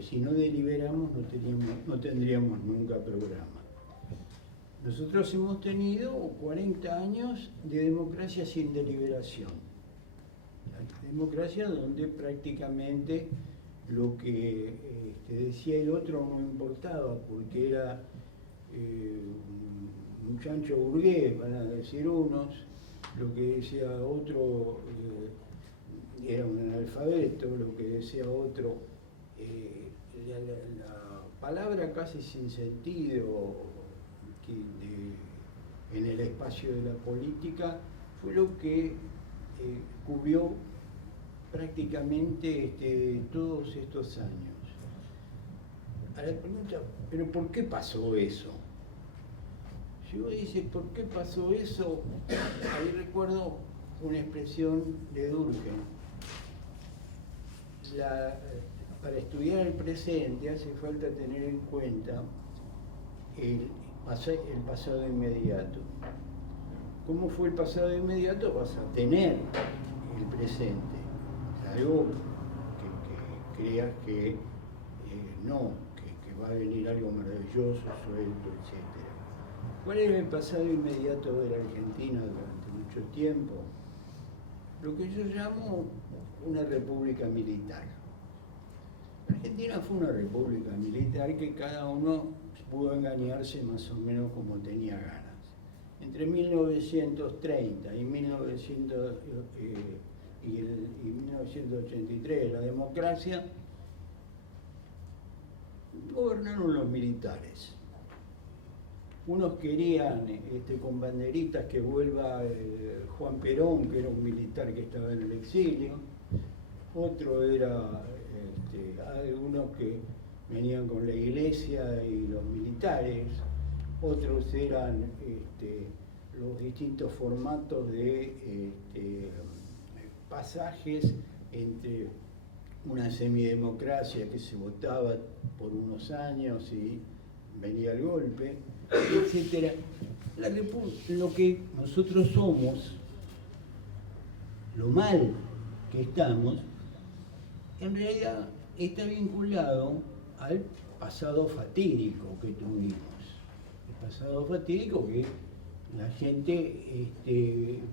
Si no deliberamos no tendríamos nunca programa. Nosotros hemos tenido 40 años de democracia sin deliberación. La democracia donde prácticamente lo que decía el otro no importaba, porque era un chancho burgués, van a decir unos, lo que decía otro era un analfabeto, lo que decía otro, la palabra casi sin sentido en el espacio de la política fue lo que cubrió prácticamente todos estos años. Ahora la pregunta, ¿pero por qué pasó eso? Si uno dice, ¿por qué pasó eso? Ahí recuerdo una expresión de Durkheim. Para estudiar el presente hace falta tener en cuenta el pasado inmediato. ¿Cómo fue el pasado inmediato? Vas a tener el presente. Algo que creas que no, que va a venir algo maravilloso, suelto, etc. ¿Cuál era el pasado inmediato de la Argentina durante mucho tiempo? Lo que yo llamo una república militar. La Argentina fue una república militar que cada uno pudo engañarse más o menos como tenía ganas. Entre 1930 y 1983, la democracia, gobernaron los militares. Unos querían con banderitas que vuelva Juan Perón, que era un militar que estaba en el exilio. Otro era algunos que venían con la iglesia y los militares. Otros eran los distintos formatos de pasajes entre una semidemocracia que se votaba por unos años y venía el golpe, etcétera. Lo que nosotros somos, lo mal que estamos, en realidad está vinculado al pasado fatídico que tuvimos. El pasado fatídico que la gente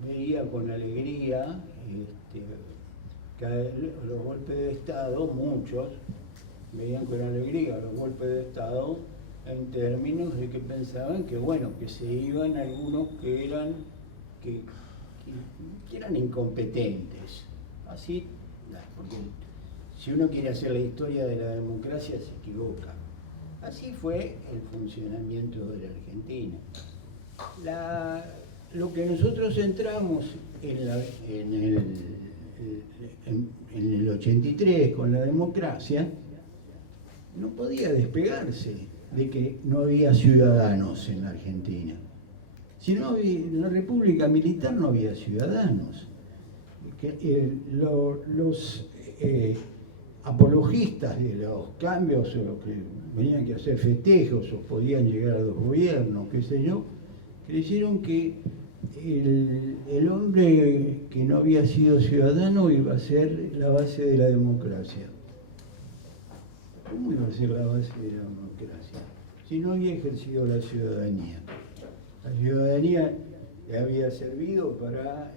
veía con alegría los golpes de Estado, muchos veían con alegría los golpes de Estado en términos de que pensaban que, bueno, que se iban algunos que eran incompetentes. Así, porque si uno quiere hacer la historia de la democracia se equivoca. Así fue el funcionamiento de la Argentina. Lo que nosotros entramos en el 83 con la democracia no podía despegarse de que no había ciudadanos en la Argentina. Si no había, en la República Militar no había ciudadanos. Los apologistas de los cambios, o los que venían que hacer festejos o podían llegar a los gobiernos, qué sé yo, creyeron que el hombre que no había sido ciudadano iba a ser la base de la democracia. ¿Cómo iba a ser la base de la democracia? Si no había ejercido la ciudadanía. La ciudadanía le había servido para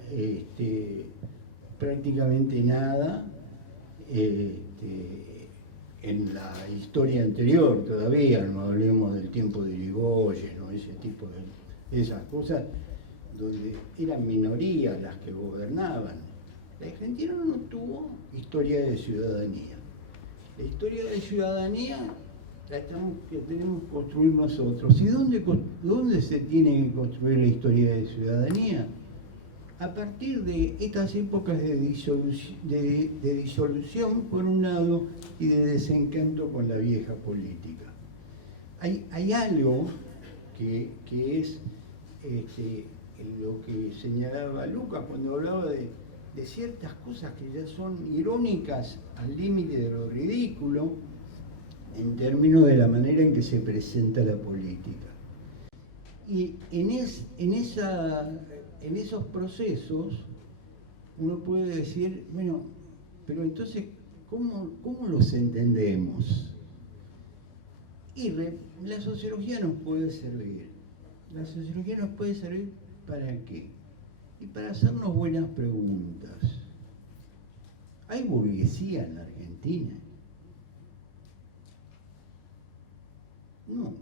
prácticamente nada en la historia anterior todavía, no hablemos del tiempo de Irigoyen o ese tipo de esas cosas, donde eran minorías las que gobernaban. La Argentina no tuvo historia de ciudadanía. La historia de ciudadanía que tenemos que construir nosotros. ¿Y dónde se tiene que construir la historia de ciudadanía? A partir de estas épocas de disolución, por un lado, y de desencanto con la vieja política. Hay algo que es lo que señalaba Lucas cuando hablaba de ciertas cosas que ya son irónicas al límite de lo ridículo en términos de la manera en que se presenta la política. Y en esos procesos uno puede decir, bueno, pero entonces, ¿cómo los entendemos? Y la sociología nos puede servir. La sociología nos puede servir ¿para qué? Y para hacernos buenas preguntas. ¿Hay burguesía en la Argentina? No.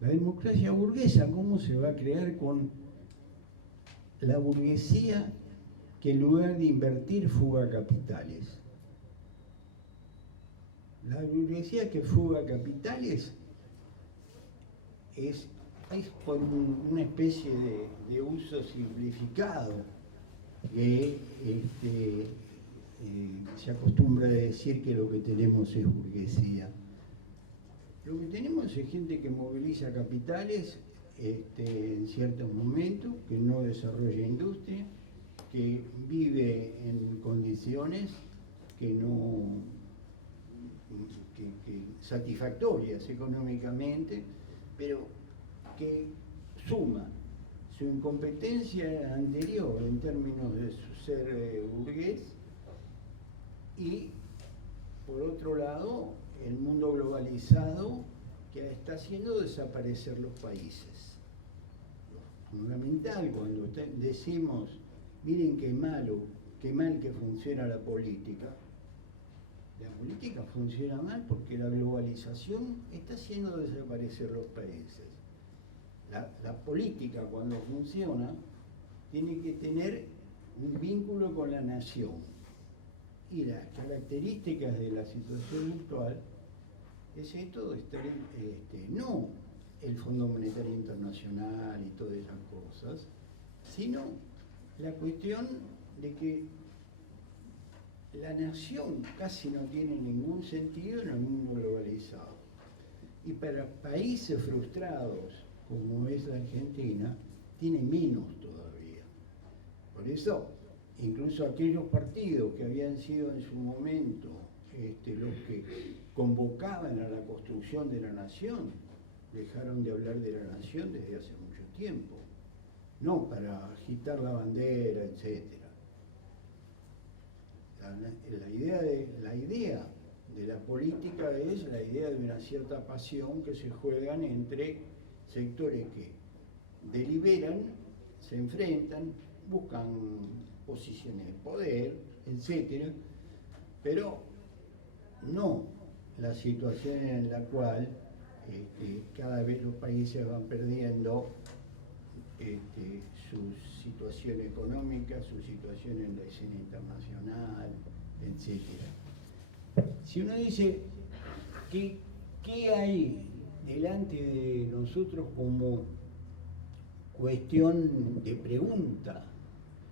La democracia burguesa, ¿cómo se va a crear con la burguesía que en lugar de invertir fuga capitales? La burguesía que fuga capitales es por una especie de uso simplificado que se acostumbra a decir que lo que tenemos es burguesía. Lo que tenemos es gente que moviliza capitales en ciertos momentos, que no desarrolla industria, que vive en condiciones que satisfactorias económicamente, pero que suma su incompetencia anterior en términos de su ser burgués y, por otro lado, el mundo globalizado que está haciendo desaparecer los países. Lo fundamental cuando decimos, miren qué mal que funciona la política funciona mal porque la globalización está haciendo desaparecer los países. La política, cuando funciona, tiene que tener un vínculo con la nación. Y las características de la situación actual es esto de estar no el Fondo Monetario Internacional y todas esas cosas, sino la cuestión de que la nación casi no tiene ningún sentido en el mundo globalizado. Y para países frustrados, como es la Argentina, tiene menos todavía. Por eso, incluso aquellos partidos que habían sido en su momento los que convocaban a la construcción de la nación, dejaron de hablar de la nación desde hace mucho tiempo, no para agitar la bandera, etc. La idea de la política es la idea de una cierta pasión que se juegan entre sectores que deliberan, se enfrentan, buscan posiciones de poder, etc. Pero no la situación en la cual cada vez los países van perdiendo su situación económica, su situación en la escena internacional, etc. Si uno dice, ¿qué hay delante de nosotros como cuestión de pregunta?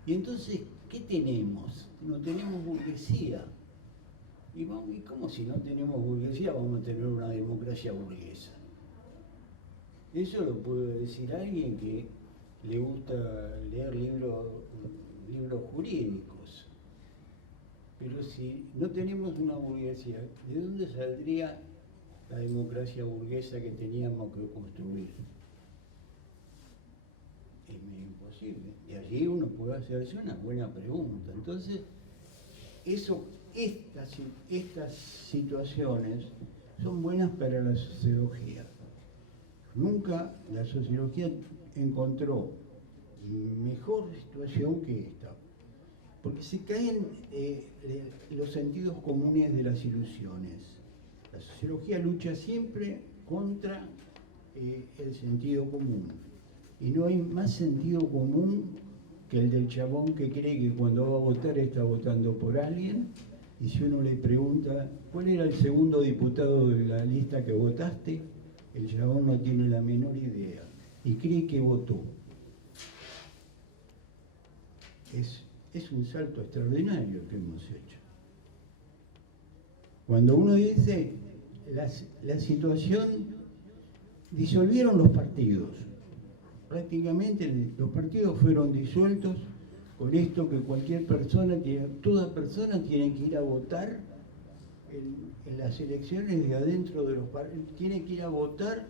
Y entonces, ¿qué tenemos? No tenemos burguesía. ¿Y cómo si no tenemos burguesía vamos a tener una democracia burguesa? Eso lo puede decir alguien que le gusta leer libros jurídicos. Pero si no tenemos una burguesía, ¿de dónde saldría la democracia burguesa que teníamos que construir? Es medio imposible. Y allí uno puede hacerse una buena pregunta. Entonces, estas situaciones son buenas para la sociología. Nunca la sociología encontró mejor situación que esta, porque se caen los sentidos comunes de las ilusiones. La sociología lucha siempre contra el sentido común, y no hay más sentido común que el del chabón que cree que cuando va a votar está votando por alguien, y si uno le pregunta ¿cuál era el segundo diputado de la lista que votaste?, el chabón no tiene la menor idea y cree que votó. Es un salto extraordinario que hemos hecho. Cuando uno dice la situación, disolvieron los partidos. Prácticamente los partidos fueron disueltos con esto que toda persona tiene que ir a votar en las elecciones de adentro de los partidos, tiene que ir a votar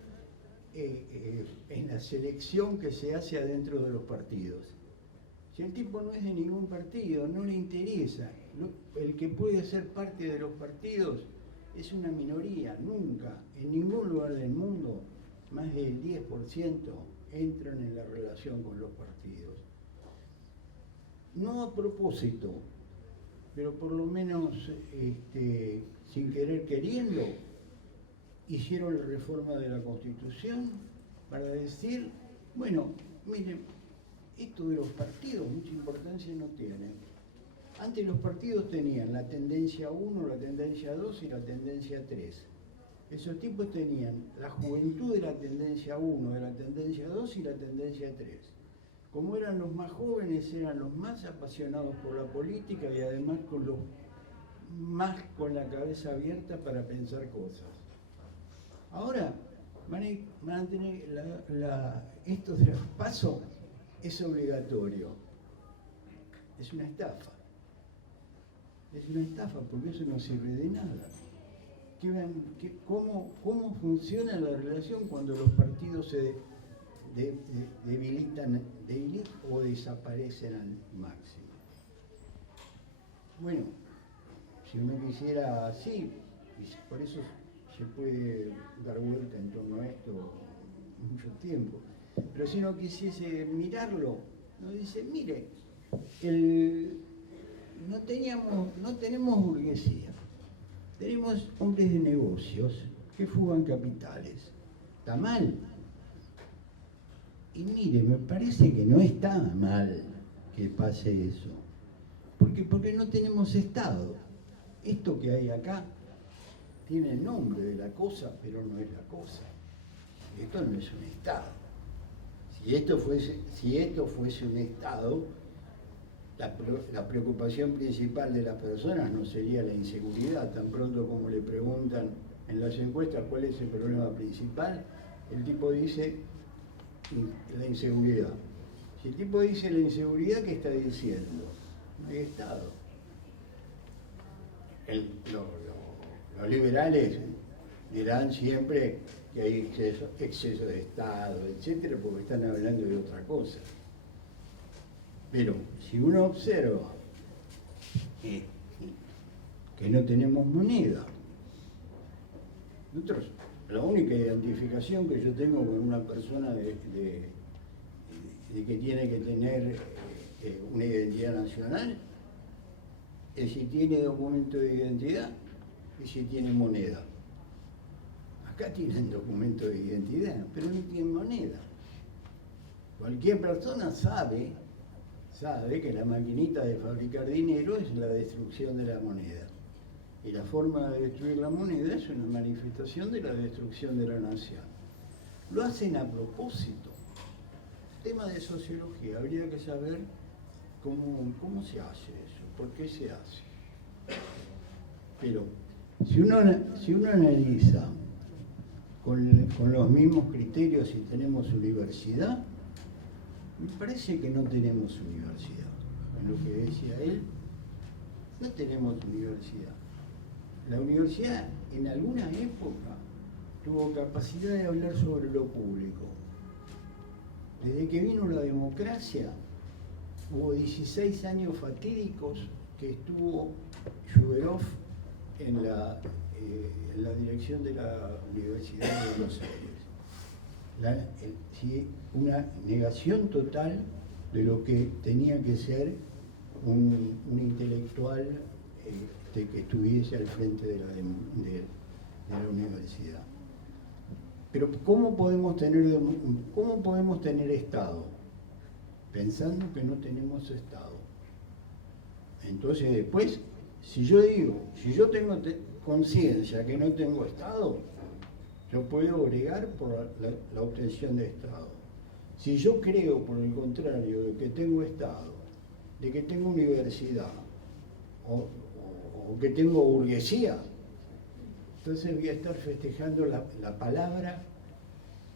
en la selección que se hace adentro de los partidos. Si el tipo no es de ningún partido, no le interesa, el que puede ser parte de los partidos es una minoría. Nunca, en ningún lugar del mundo, más del 10% entran en la relación con los partidos. No a propósito, pero por lo menos sin querer queriendo, hicieron la reforma de la Constitución para decir, bueno, miren, esto de los partidos mucha importancia no tiene. Antes los partidos tenían la tendencia 1, la tendencia 2 y la tendencia 3. Esos tipos tenían la juventud de la tendencia 1, de la tendencia 2 y la tendencia 3. Como eran los más jóvenes, eran los más apasionados por la política y además más con la cabeza abierta para pensar cosas. Ahora van a tener esto de los pasos es obligatorio. Es una estafa. Es una estafa porque eso no sirve de nada. ¿Cómo funciona la relación cuando los partidos se debilitan o desaparecen al máximo? Bueno, si uno quisiera así, por eso se puede dar vuelta en torno a esto mucho tiempo, pero si uno quisiese mirarlo, uno dice, mire, no tenemos burguesía, tenemos hombres de negocios que fugan capitales. Está mal. Y mire, me parece que no está mal que pase eso. Porque no tenemos Estado. Esto que hay acá tiene el nombre de la cosa, pero no es la cosa. Esto no es un Estado. Si esto fuese un Estado, la preocupación principal de las personas no sería la inseguridad. Tan pronto como le preguntan en las encuestas cuál es el problema principal, el tipo dice la inseguridad. Si el tipo dice la inseguridad, ¿qué está diciendo? No hay Estado. Los liberales dirán siempre que hay exceso de Estado, etcétera, porque están hablando de otra cosa. Pero si uno observa que no tenemos moneda, nosotros, la única identificación que yo tengo con una persona de que tiene que tener una identidad nacional es si tiene documento de identidad y si tiene moneda. Acá tienen documento de identidad, pero no tienen moneda. Cualquier persona sabe que la maquinita de fabricar dinero es la destrucción de la moneda. Y la forma de destruir la moneda es una manifestación de la destrucción de la nación. Lo hacen a propósito. Tema de sociología, habría que saber cómo se hace eso, por qué se hace. Pero si uno analiza con los mismos criterios si tenemos universidad, me parece que no tenemos universidad. En lo que decía él, no tenemos universidad. La universidad en alguna época tuvo capacidad de hablar sobre lo público. Desde que vino la democracia, hubo 16 años fatídicos que estuvo Schuberov en la dirección de la Universidad de Buenos Aires. Una negación total de lo que tenía que ser un intelectual que estuviese al frente de la universidad. Pero ¿cómo podemos tener Estado? Pensando que no tenemos Estado. Entonces después, si yo tengo conciencia que no tengo Estado, yo puedo bregar por la obtención de Estado. Si yo creo, por el contrario, de que tengo Estado, de que tengo universidad, o que tengo burguesía, entonces voy a estar festejando la palabra,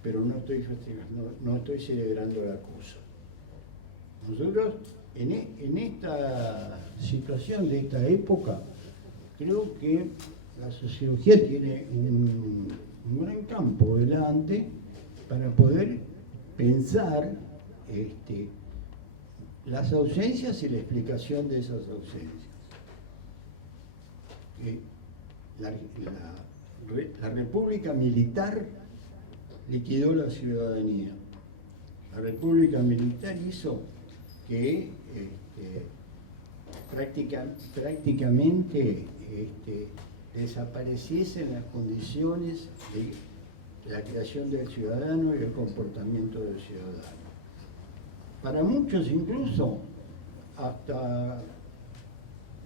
pero no estoy celebrando la cosa. Nosotros, en esta situación de esta época, creo que la sociología tiene un gran campo delante para poder pensar las ausencias y la explicación de esas ausencias. La República Militar liquidó la ciudadanía. La República Militar hizo que prácticamente desapareciesen las condiciones de la creación del ciudadano y el comportamiento del ciudadano. Para muchos incluso hasta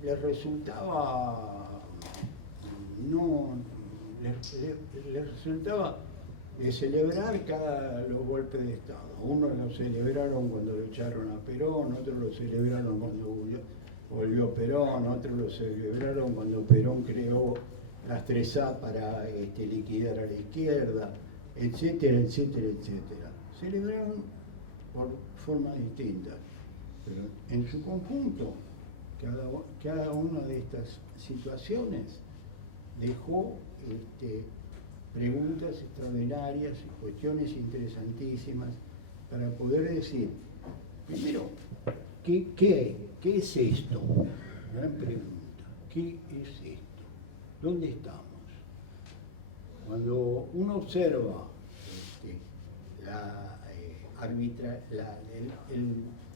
les resultaba de celebrar los golpes de Estado. Unos lo celebraron cuando lo echaron a Perón, otros lo celebraron cuando volvió Perón, otros lo celebraron cuando Perón creó las 3A para liquidar a la izquierda, etcétera, etcétera, etcétera. Celebraron por formas distintas, pero en su conjunto, cada una de estas situaciones dejó preguntas extraordinarias, cuestiones interesantísimas, para poder decir, primero, ¿qué es esto? Gran pregunta, ¿qué es esto? ¿Dónde estamos? Cuando uno observa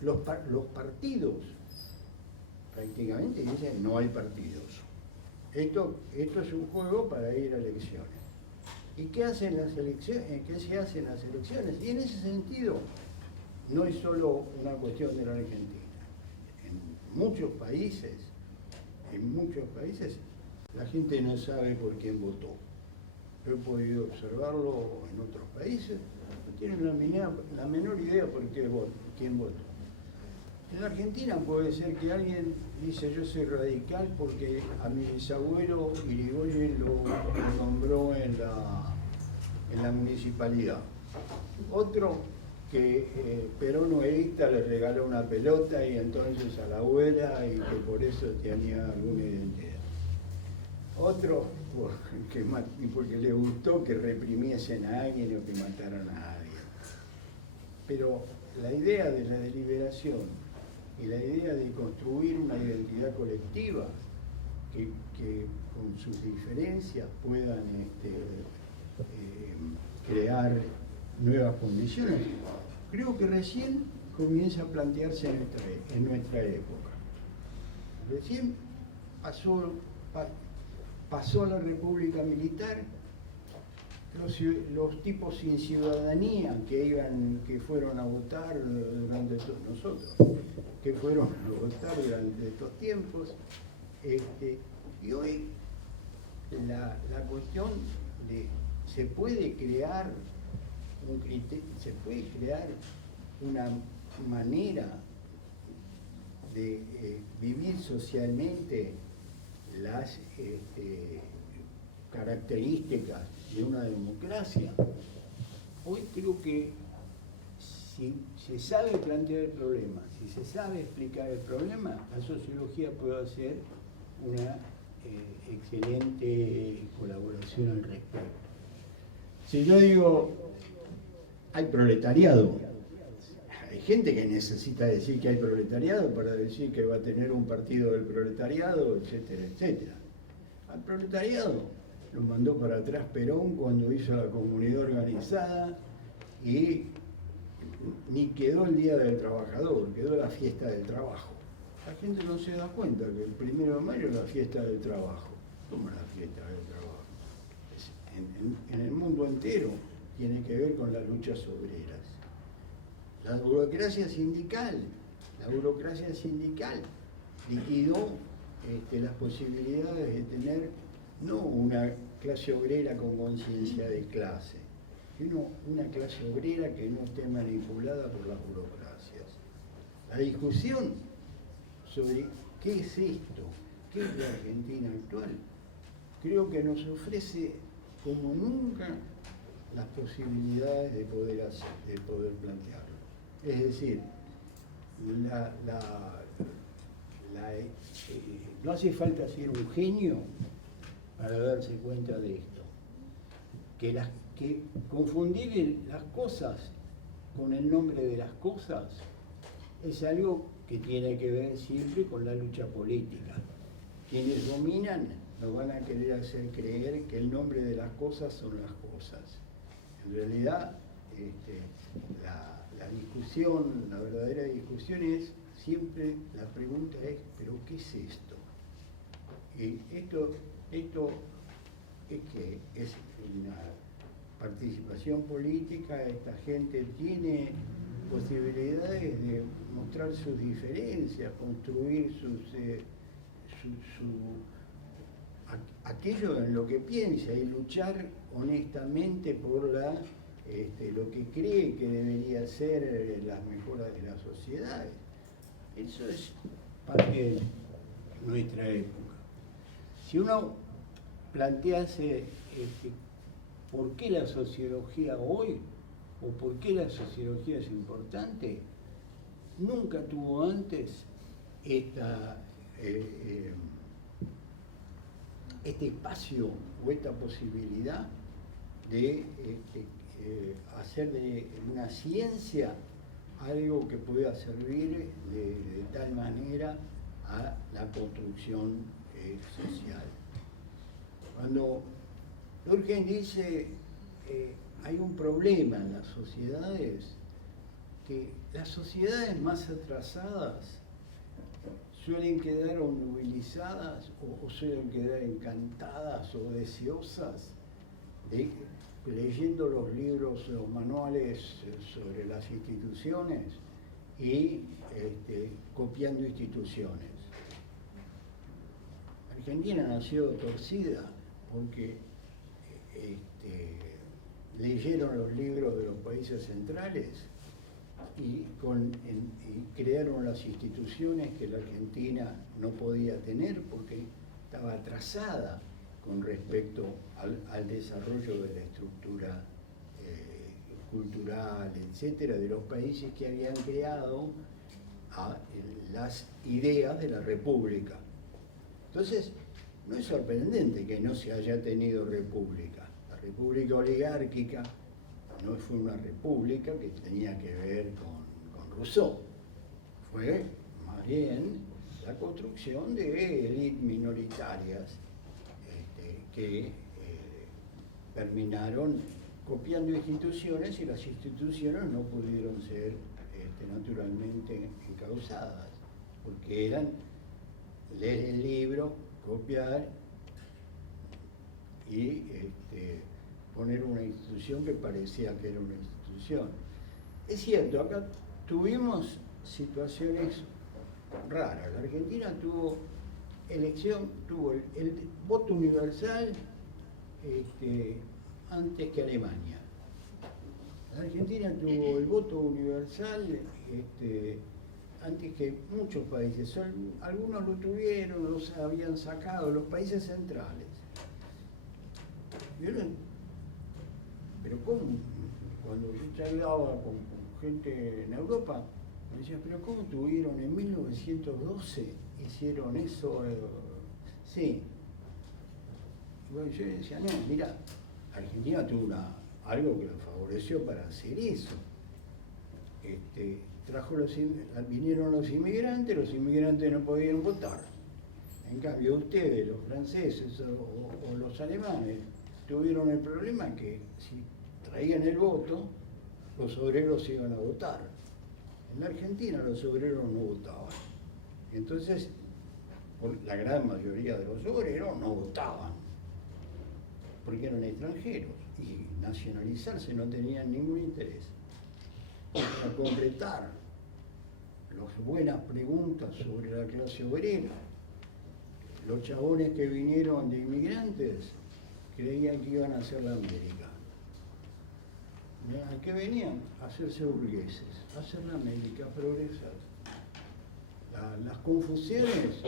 los partidos, prácticamente dicen no hay partidos. Esto es un juego para ir a elecciones. ¿Y qué hacen las elecciones? ¿Qué se hace en las elecciones? Y en ese sentido, no es solo una cuestión de la Argentina. En muchos países, la gente no sabe por quién votó. Yo he podido observarlo en otros países, no tienen la menor idea por quién votó. En la Argentina puede ser que alguien dice yo soy radical porque a mi bisabuelo Irigoyen lo nombró en la municipalidad. Otro que Perón o Evita le regaló una pelota y entonces a la abuela y que por eso tenía alguna identidad. otros porque les gustó que reprimiesen a alguien o que mataran a alguien. Pero la idea de la deliberación y la idea de construir una identidad colectiva que con sus diferencias puedan crear nuevas condiciones, creo que recién comienza a plantearse en nuestra época. Recién pasó la República Militar, los tipos sin ciudadanía que fueron a votar durante nosotros, que fueron a votar durante estos tiempos, y hoy la cuestión de se puede crear una manera de vivir socialmente las características de una democracia. Hoy creo que si se sabe plantear el problema, si se sabe explicar el problema, la sociología puede hacer una excelente colaboración al respecto. Si yo digo, hay proletariado, hay gente que necesita decir que hay proletariado para decir que va a tener un partido del proletariado, etcétera, etcétera. Al proletariado lo mandó para atrás Perón cuando hizo la comunidad organizada y ni quedó el Día del Trabajador, quedó la fiesta del trabajo. La gente no se da cuenta que el 1 de mayo es la fiesta del trabajo. ¿Cómo es la fiesta del trabajo? En el mundo entero tiene que ver con las luchas obreras. La burocracia sindical liquidó las posibilidades de tener no una clase obrera con conciencia de clase, sino una clase obrera que no esté manipulada por las burocracias. La discusión sobre qué es esto, qué es la Argentina actual, creo que nos ofrece como nunca las posibilidades de poder plantearlo. Es decir, no hace falta ser un genio para darse cuenta de esto. Que confundir las cosas con el nombre de las cosas es algo que tiene que ver siempre con la lucha política. Quienes dominan nos van a querer hacer creer que el nombre de las cosas son las cosas. En realidad, la discusión, la verdadera discusión es siempre, la pregunta es, ¿pero qué es esto? Y esto es que es una participación política, esta gente tiene posibilidades de mostrar sus diferencias, construir aquello en lo que piensa y luchar honestamente por lo que cree que debería ser las mejoras de las sociedades. Eso es parte de nuestra época. Si uno plantease por qué la sociología hoy o por qué la sociología es importante, nunca tuvo antes este espacio o esta posibilidad de hacer de una ciencia algo que pueda servir de tal manera a la construcción social. Cuando Durkheim dice hay un problema en las sociedades, que las sociedades más atrasadas suelen quedar obnubilizadas o suelen quedar encantadas o deseosas leyendo los libros, los manuales sobre las instituciones y copiando instituciones. Argentina nació torcida porque leyeron los libros de los países centrales y crearon las instituciones que la Argentina no podía tener porque estaba atrasada con respecto al desarrollo de la estructura cultural, etcétera, de los países que habían creado las ideas de la República. Entonces, no es sorprendente que no se haya tenido república. La república oligárquica no fue una república que tenía que ver con Rousseau, fue más bien la construcción de élites minoritarias que terminaron copiando instituciones, y las instituciones no pudieron ser naturalmente encausadas, porque eran leer el libro, copiar y poner una institución que parecía que era una institución. Es cierto, acá tuvimos situaciones raras. La Argentina tuvo el voto universal antes que Alemania. La Argentina tuvo el voto universal antes que muchos países. Algunos lo tuvieron, los habían sacado, los países centrales. Pero ¿cómo? Cuando yo charlaba con gente en Europa, me decía, pero ¿cómo tuvieron en 1912? Hicieron eso. Sí. Y bueno, yo decía, no, mira, Argentina tuvo algo que lo favoreció para hacer eso. Vinieron los inmigrantes no podían votar. En cambio, ustedes, los franceses o los alemanes, tuvieron el problema que si traían el voto, los obreros iban a votar. En la Argentina los obreros no votaban. Entonces, la gran mayoría de los obreros no votaban, porque eran extranjeros, y nacionalizarse no tenían ningún interés. Para completar las buenas preguntas sobre la clase obrera, los chabones que vinieron de inmigrantes creían que iban a hacer la América. ¿A qué venían? A hacerse burgueses, a hacer la América, a progresar. Las confusiones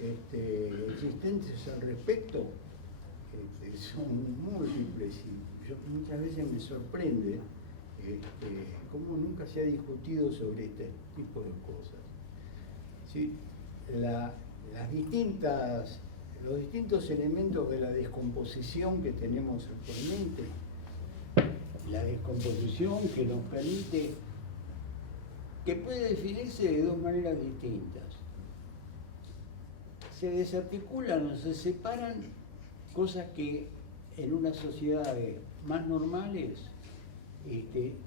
existentes al respecto son múltiples, y yo muchas veces me sorprende cómo nunca se ha discutido sobre este tipo de cosas. ¿Sí? Los distintos elementos de la descomposición que tenemos actualmente, la descomposición que nos permite, que puede definirse de dos maneras distintas. Se desarticulan o se separan cosas que en unas sociedades más normales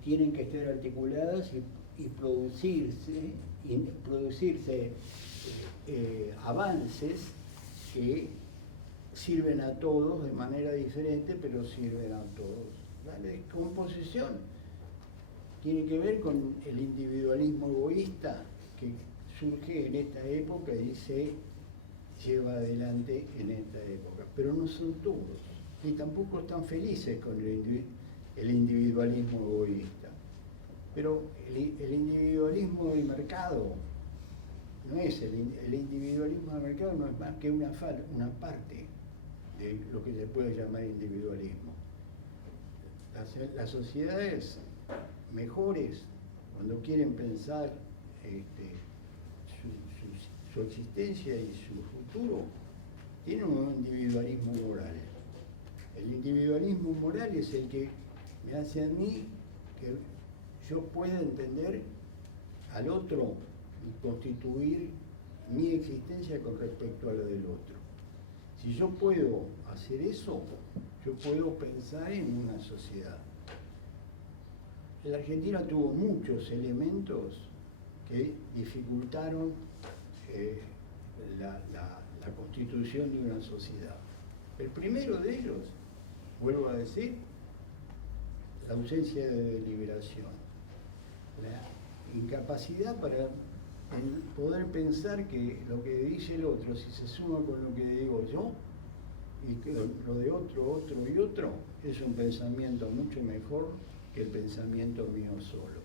tienen que estar articuladas y producirse avances que sirven a todos de manera diferente, pero sirven a todos. La descomposición tiene que ver con el individualismo egoísta que surge en esta época y se lleva adelante en esta época, pero no son todos, y tampoco están felices con el individualismo egoísta. Pero el individualismo del mercado no es el individualismo del mercado no es más que una parte de lo que se puede llamar individualismo. Las sociedades mejores, cuando quieren pensar su existencia y su futuro, tienen un individualismo moral. El individualismo moral es el que me hace a mí que yo pueda entender al otro y constituir mi existencia con respecto a la del otro. Si yo puedo hacer eso, yo puedo pensar en una sociedad. La Argentina tuvo muchos elementos que dificultaron la constitución de una sociedad. El primero de ellos, vuelvo a decir, la ausencia de deliberación, la incapacidad para poder pensar que lo que dice el otro, si se suma con lo que digo yo, y que lo de otro y otro, es un pensamiento mucho mejor que el pensamiento mío solo.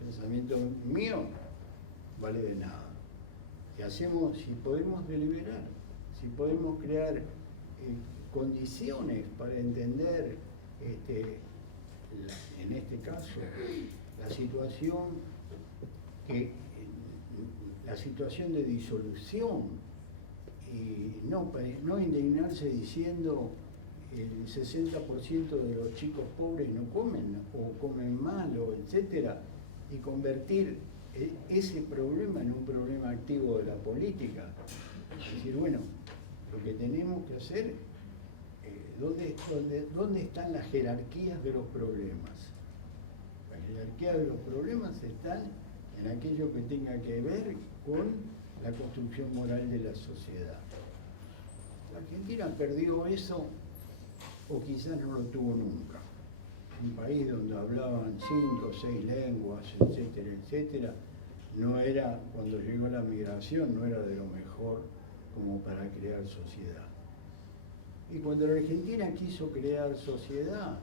El pensamiento mío vale de nada. Si podemos deliberar, si podemos crear condiciones para entender, en este caso, la situación de disolución, y no indignarse diciendo el 60% de los chicos pobres no comen o comen mal, o etcétera, y convertir ese problema en un problema activo de la política. Es decir, bueno, lo que tenemos que hacer, ¿dónde están las jerarquías de los problemas? Las jerarquías de los problemas están en aquello que tenga que ver con la construcción moral de la sociedad. La Argentina perdió eso, o quizás no lo tuvo nunca. Un país donde hablaban 5 o 6 lenguas, etcétera, etcétera, no era, cuando llegó la migración, no era de lo mejor como para crear sociedad. Y cuando la Argentina quiso crear sociedad,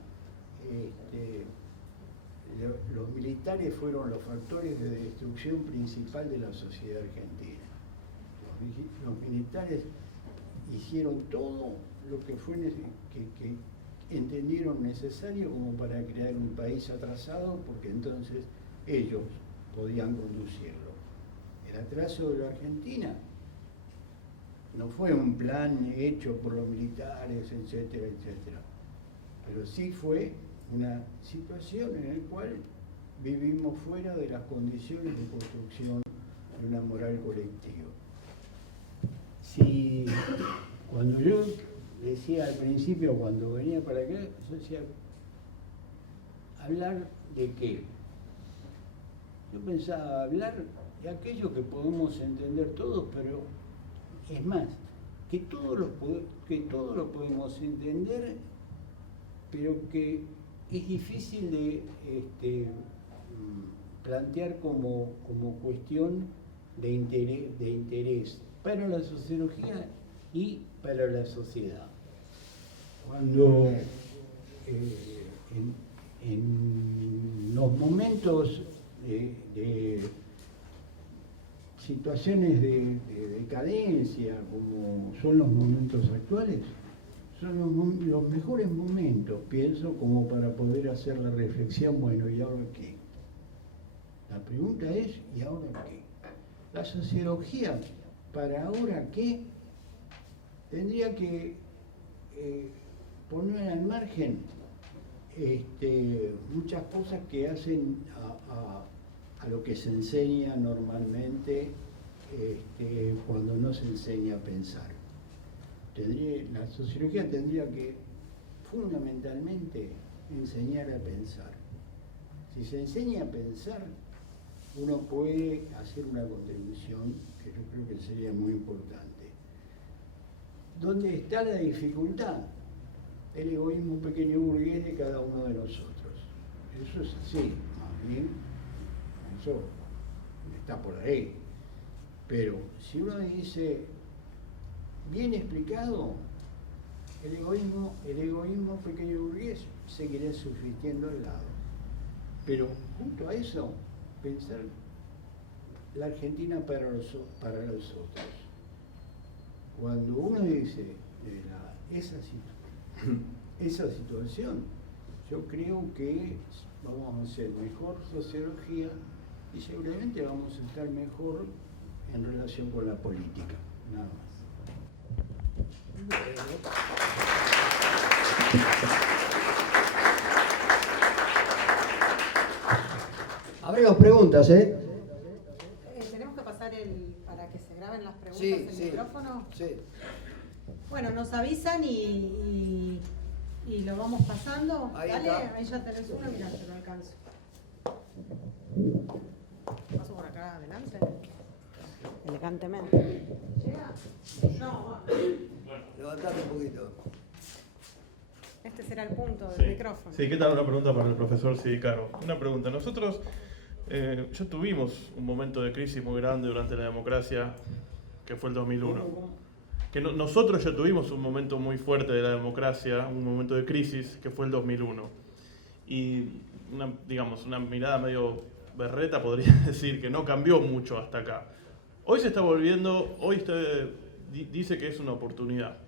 los militares fueron los factores de destrucción principal de la sociedad argentina. Los militares hicieron todo lo que fue que entendieron necesario como para crear un país atrasado, porque entonces ellos podían conducirlo. El atraso de la Argentina no fue un plan hecho por los militares, etcétera, etcétera, pero sí fue una situación en la cual vivimos fuera de las condiciones de construcción de una moral colectiva. Si cuando yo decía al principio, cuando venía para acá, yo decía, ¿hablar de qué? Yo pensaba hablar de aquello que podemos entender todos, pero es más, que todo lo podemos entender, pero que es difícil de plantear como cuestión de interés para la sociología y para la sociedad. Cuando en los momentos de situaciones de decadencia, como son los momentos actuales, son los mejores momentos, pienso, como para poder hacer la reflexión, bueno, ¿y ahora qué? La pregunta es, ¿y ahora qué? La sociología, ¿para ahora qué? Tendría que poner al margen muchas cosas que hacen a lo que se enseña normalmente cuando no se enseña a pensar. La sociología tendría que fundamentalmente enseñar a pensar. Si se enseña a pensar, uno puede hacer una contribución que yo creo que sería muy importante. ¿Dónde está la dificultad? El egoísmo pequeño burgués de cada uno de nosotros. Eso es así, más bien, eso está por ahí. Pero si uno dice, bien explicado, el egoísmo pequeño burgués seguirá subsistiendo al lado. Pero junto a eso, pensar la Argentina para los otros. Cuando uno dice esa situación, yo creo que vamos a hacer mejor sociología y seguramente vamos a estar mejor en relación con la política, nada más. Abrimos preguntas, Tenemos que pasar para que se graben las preguntas Sí, el micrófono. Sí. Bueno, nos avisan y lo vamos pasando. Ahí Dale, está. ahí ya tenés uno, mirá, te lo alcanzo. Paso por acá adelante. Elegantemente. ¿Llega? No, Levantate un poquito. este será el punto del micrófono. Sí, ¿qué tal? Una pregunta para el profesor Sidicaro. Una pregunta. Nosotros ya tuvimos un momento de crisis muy grande durante la democracia, que fue el 2001. Nosotros ya tuvimos un momento muy fuerte de la democracia, un momento de crisis, que fue el 2001. Y una mirada medio berreta podría decir que no cambió mucho hasta acá. Hoy se está volviendo, usted dice que es una oportunidad,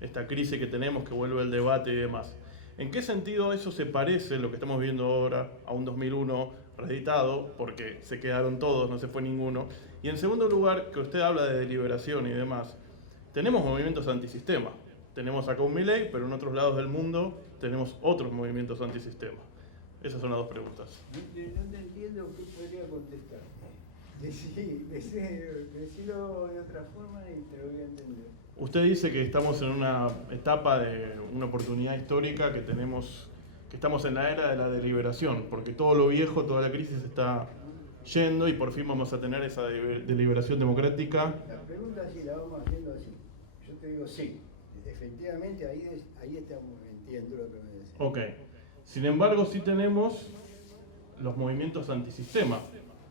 esta crisis que tenemos, que vuelve el debate y demás. ¿En qué sentido eso se parece, lo que estamos viendo ahora, a un 2001 reeditado, porque se quedaron todos, no se fue ninguno? Y en segundo lugar, que usted habla de deliberación y demás, tenemos movimientos antisistema. Tenemos acá un Milei, pero en otros lados del mundo tenemos otros movimientos antisistema. Esas son las dos preguntas. No te entiendo qué podría contestar. Decilo de otra forma y te lo voy a entender. Usted dice que estamos en una etapa de una oportunidad histórica, que estamos en la era de la deliberación, porque todo lo viejo, toda la crisis está yendo y por fin vamos a tener esa deliberación democrática. La pregunta sí la vamos haciendo así. Yo te digo sí. Efectivamente ahí estamos, entiendo lo que me decís. Ok. Sin embargo, sí tenemos los movimientos antisistema,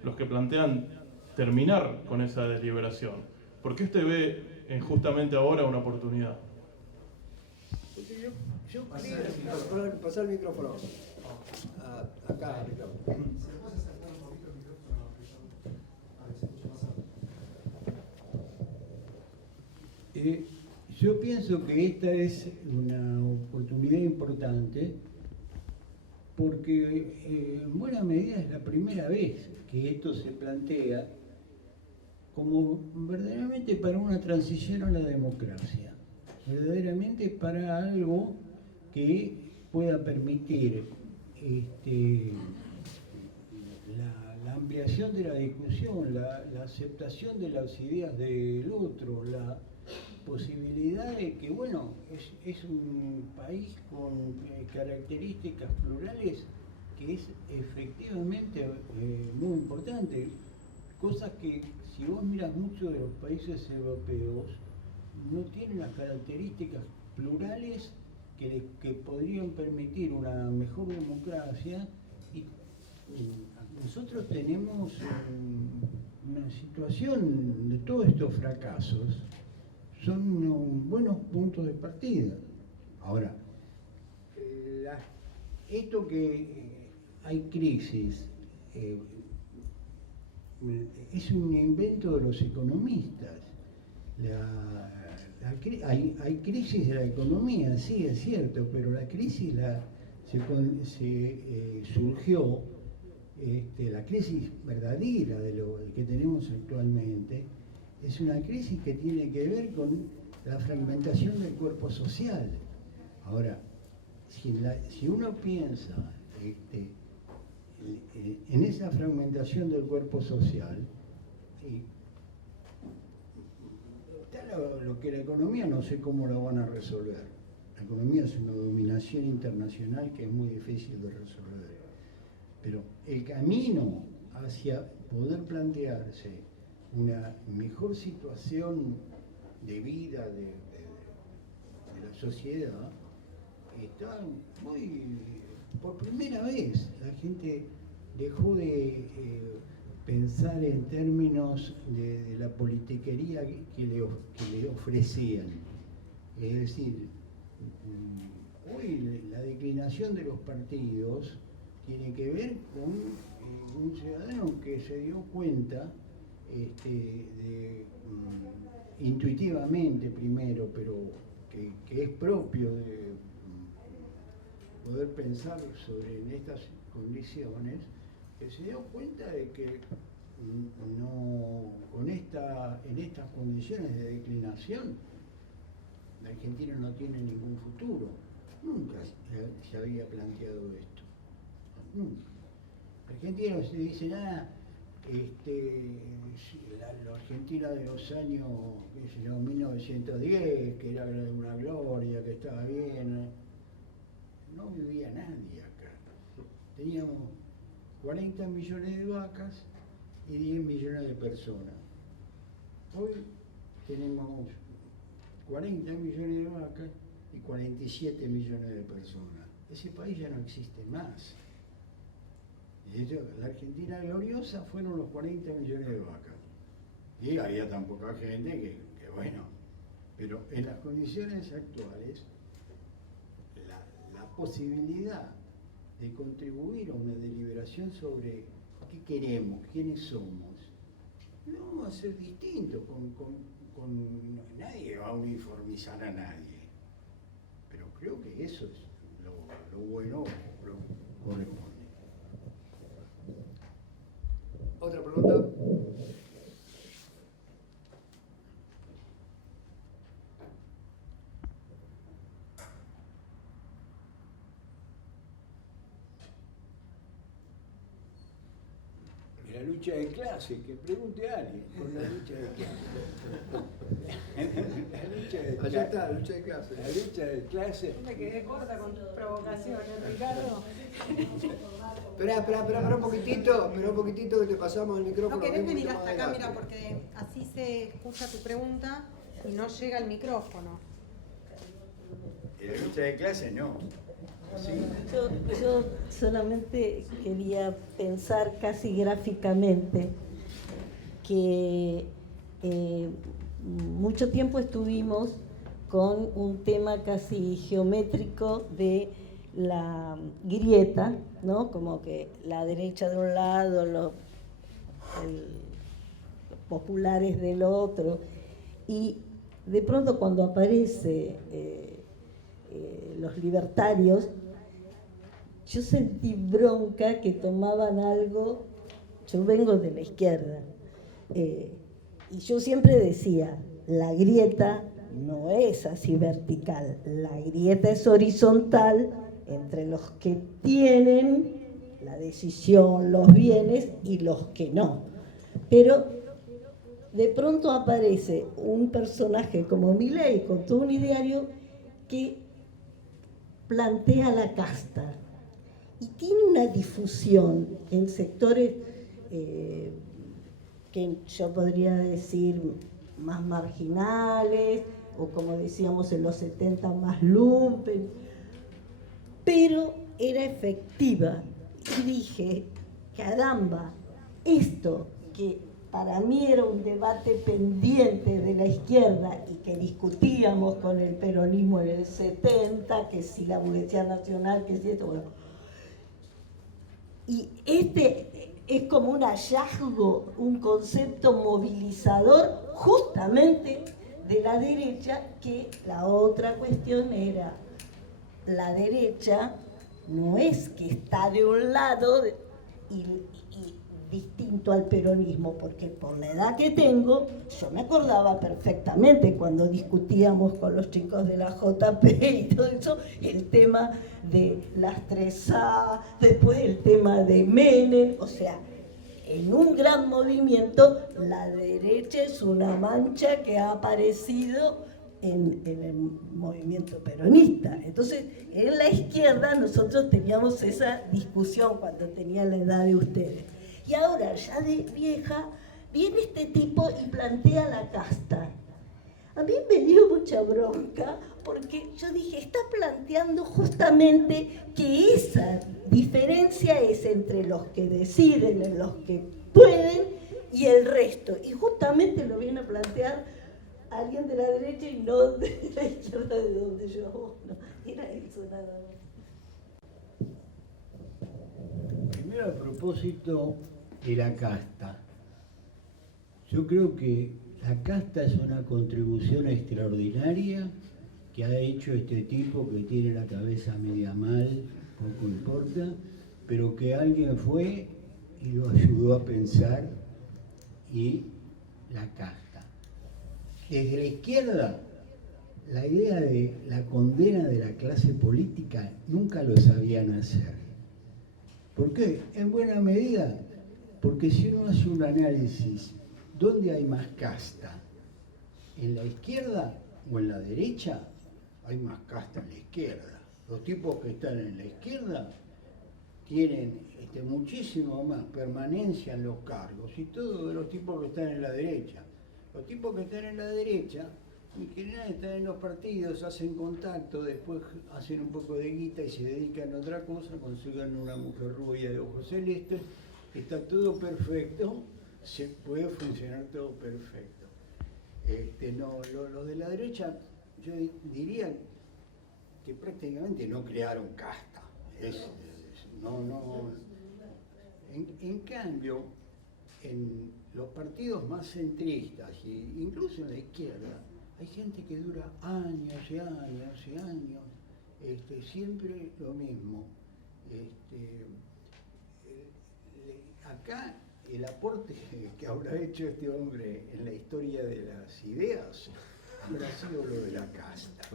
los que plantean terminar con esa deliberación. ¿Por qué usted ve justamente ahora una oportunidad? Yo Pasar el micrófono. Acá, Ricardo. Yo pienso que esta es una oportunidad importante porque en buena medida es la primera vez que esto se plantea como verdaderamente para una transición a la democracia, verdaderamente para algo que pueda permitir la ampliación de la discusión, la aceptación de las ideas del otro, la posibilidad de que, bueno, es un país con características plurales que es efectivamente muy importante, cosas que si vos miras muchos de los países europeos no tienen las características plurales que podrían permitir una mejor democracia y nosotros tenemos una situación de todos estos fracasos son unos buenos puntos de partida. Ahora, esto que hay crisis es un invento de los economistas. Hay crisis de la economía, sí, es cierto, pero la crisis surgió, la crisis verdadera de lo que tenemos actualmente, es una crisis que tiene que ver con la fragmentación del cuerpo social. Ahora, si uno piensa en esa fragmentación del cuerpo social, está lo que la economía no sé cómo lo van a resolver. La economía es una dominación internacional que es muy difícil de resolver. Pero el camino hacia poder plantearse una mejor situación de vida de la sociedad está por primera vez la gente dejó de pensar en términos de la politiquería que le ofrecían. Es decir, hoy la declinación de los partidos tiene que ver con un ciudadano que se dio cuenta intuitivamente primero, pero que es propio de poder pensar en estas condiciones, que se dio cuenta de que en estas condiciones de declinación la Argentina no tiene ningún futuro. Nunca se había planteado esto. Nunca. La Argentina se dice nada. La Argentina de los años 1910, que era una gloria, que estaba bien, no vivía nadie acá. Teníamos 40 millones de vacas y 10 millones de personas. Hoy tenemos 40 millones de vacas y 47 millones de personas. Ese país ya no existe más. La Argentina gloriosa fueron los 40 millones de vacas. Y había tan poca gente que bueno. Pero en las condiciones actuales, la posibilidad de contribuir a una deliberación sobre qué queremos, quiénes somos, no vamos a ser distintos. Nadie va a uniformizar a nadie. Pero creo que eso es lo bueno, lo corresponde. Otra pregunta. lucha de clases, que pregunte a alguien por la lucha de clases. La lucha de Allá está, la lucha de clases. La lucha de clases. Me quedé corta con tus provocaciones, Ricardo. Espera un poquitito que te pasamos el micrófono. No querés un venir poquito hasta más acá, adelante. mira, porque así se escucha tu pregunta y no llega el micrófono. En la lucha de clases no. ¿Sí? Yo solamente quería pensar casi gráficamente que mucho tiempo estuvimos con un tema casi geométrico de la grieta, ¿no? Como que la derecha de un lado, los populares del otro, y de pronto cuando aparece los libertarios, yo sentí bronca que tomaban algo. Yo vengo de la izquierda y yo siempre decía, la grieta no es así vertical, la grieta es horizontal entre los que tienen la decisión, los bienes y los que no. Pero de pronto aparece un personaje como Milei con todo un ideario que plantea la casta y tiene una difusión en sectores que yo podría decir más marginales, o como decíamos en los 70 más lumpen, pero era efectiva. Y dije, caramba, esto que para mí era un debate pendiente de la izquierda y que discutíamos con el peronismo en el 70, que si la burguesía nacional, que si esto, bueno. Y este es como un hallazgo, un concepto movilizador justamente de la derecha, que la otra cuestión era, la derecha no es que está de un lado y distinto al peronismo, porque por la edad que tengo, yo me acordaba perfectamente cuando discutíamos con los chicos de la JP y todo eso, el tema de las 3A, después el tema de Menem, o sea, en un gran movimiento, la derecha es una mancha que ha aparecido en el movimiento peronista. Entonces, en la izquierda nosotros teníamos esa discusión cuando tenía la edad de ustedes. Y ahora, ya de vieja, viene este tipo y plantea la casta. A mí me dio mucha bronca porque yo dije, está planteando justamente que esa diferencia es entre los que deciden, los que pueden y el resto. Y justamente lo viene a plantear alguien de la derecha y no de la izquierda, de donde yo. No, era eso nada más. Primero, a propósito de la casta. Yo creo que la casta es una contribución extraordinaria que ha hecho este tipo que tiene la cabeza media mal, poco importa, pero que alguien fue y lo ayudó a pensar, y la casta. Desde la izquierda, la idea de la condena de la clase política nunca lo sabían hacer. ¿Por qué? En buena medida, porque si uno hace un análisis, ¿dónde hay más casta? ¿En la izquierda o en la derecha? Hay más casta en la izquierda. Los tipos que están en la izquierda tienen muchísimo más permanencia en los cargos y todo de los tipos que están en la derecha. Los tipos que están en la derecha, en general están en los partidos, hacen contacto, después hacen un poco de guita y se dedican a otra cosa, consiguen una mujer rubia de ojos celestes, está todo perfecto, se puede funcionar todo perfecto. Los de la derecha, yo diría que prácticamente no crearon casta. En cambio, en los partidos más centristas, e incluso en la izquierda, hay gente que dura años y años y años, siempre lo mismo. Acá el aporte que habrá hecho este hombre en la historia de las ideas habrá sido lo de la casta.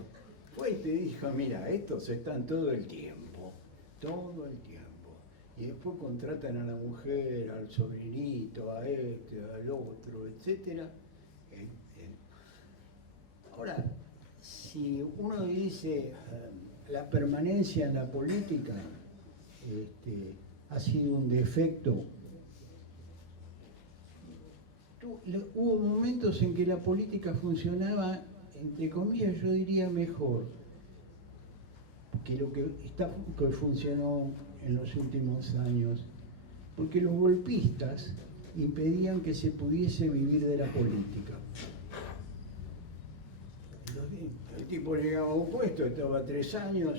Fue y te dijo, mira, estos están todo el tiempo, y después contratan a la mujer, al sobrinito, a este, al otro, etc. Ahora, si uno dice la permanencia en la política ha sido un defecto, hubo momentos en que la política funcionaba, entre comillas, yo diría mejor que lo que funcionó en los últimos años, porque los golpistas impedían que se pudiese vivir de la política. El tipo llegaba a un puesto, estaba 3 años,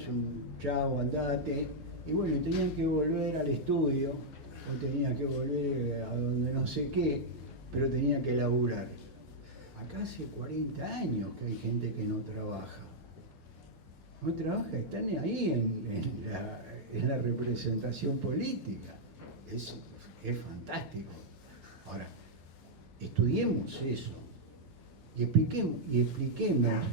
chao, andate, y bueno, tenían que volver al estudio, o tenía que volver a donde no sé qué, pero tenía que laburar. Acá hace 40 años que hay gente que no trabaja. No trabaja, están ahí en la representación política. Es fantástico. Ahora, estudiemos eso y expliquemos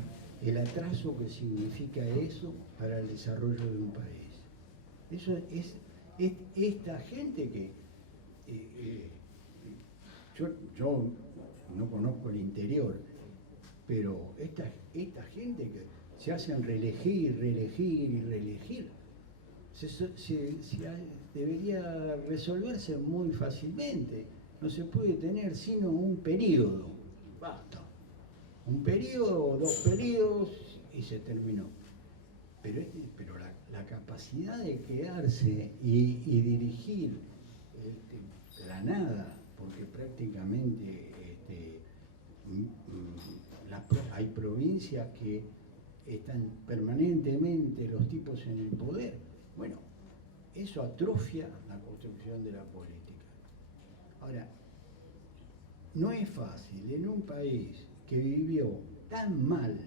el atraso que significa eso para el desarrollo de un país. Eso es esta gente que yo no conozco el interior, pero esta gente que se hacen reelegir y reelegir, debería resolverse muy fácilmente. No se puede tener sino un periodo, basta. Un periodo, 2 periodos y se terminó. Pero la capacidad de quedarse y dirigir la nada, porque prácticamente hay provincias que están permanentemente los tipos en el poder. Bueno, eso atrofia la construcción de la política. Ahora, no es fácil en un país que vivió tan mal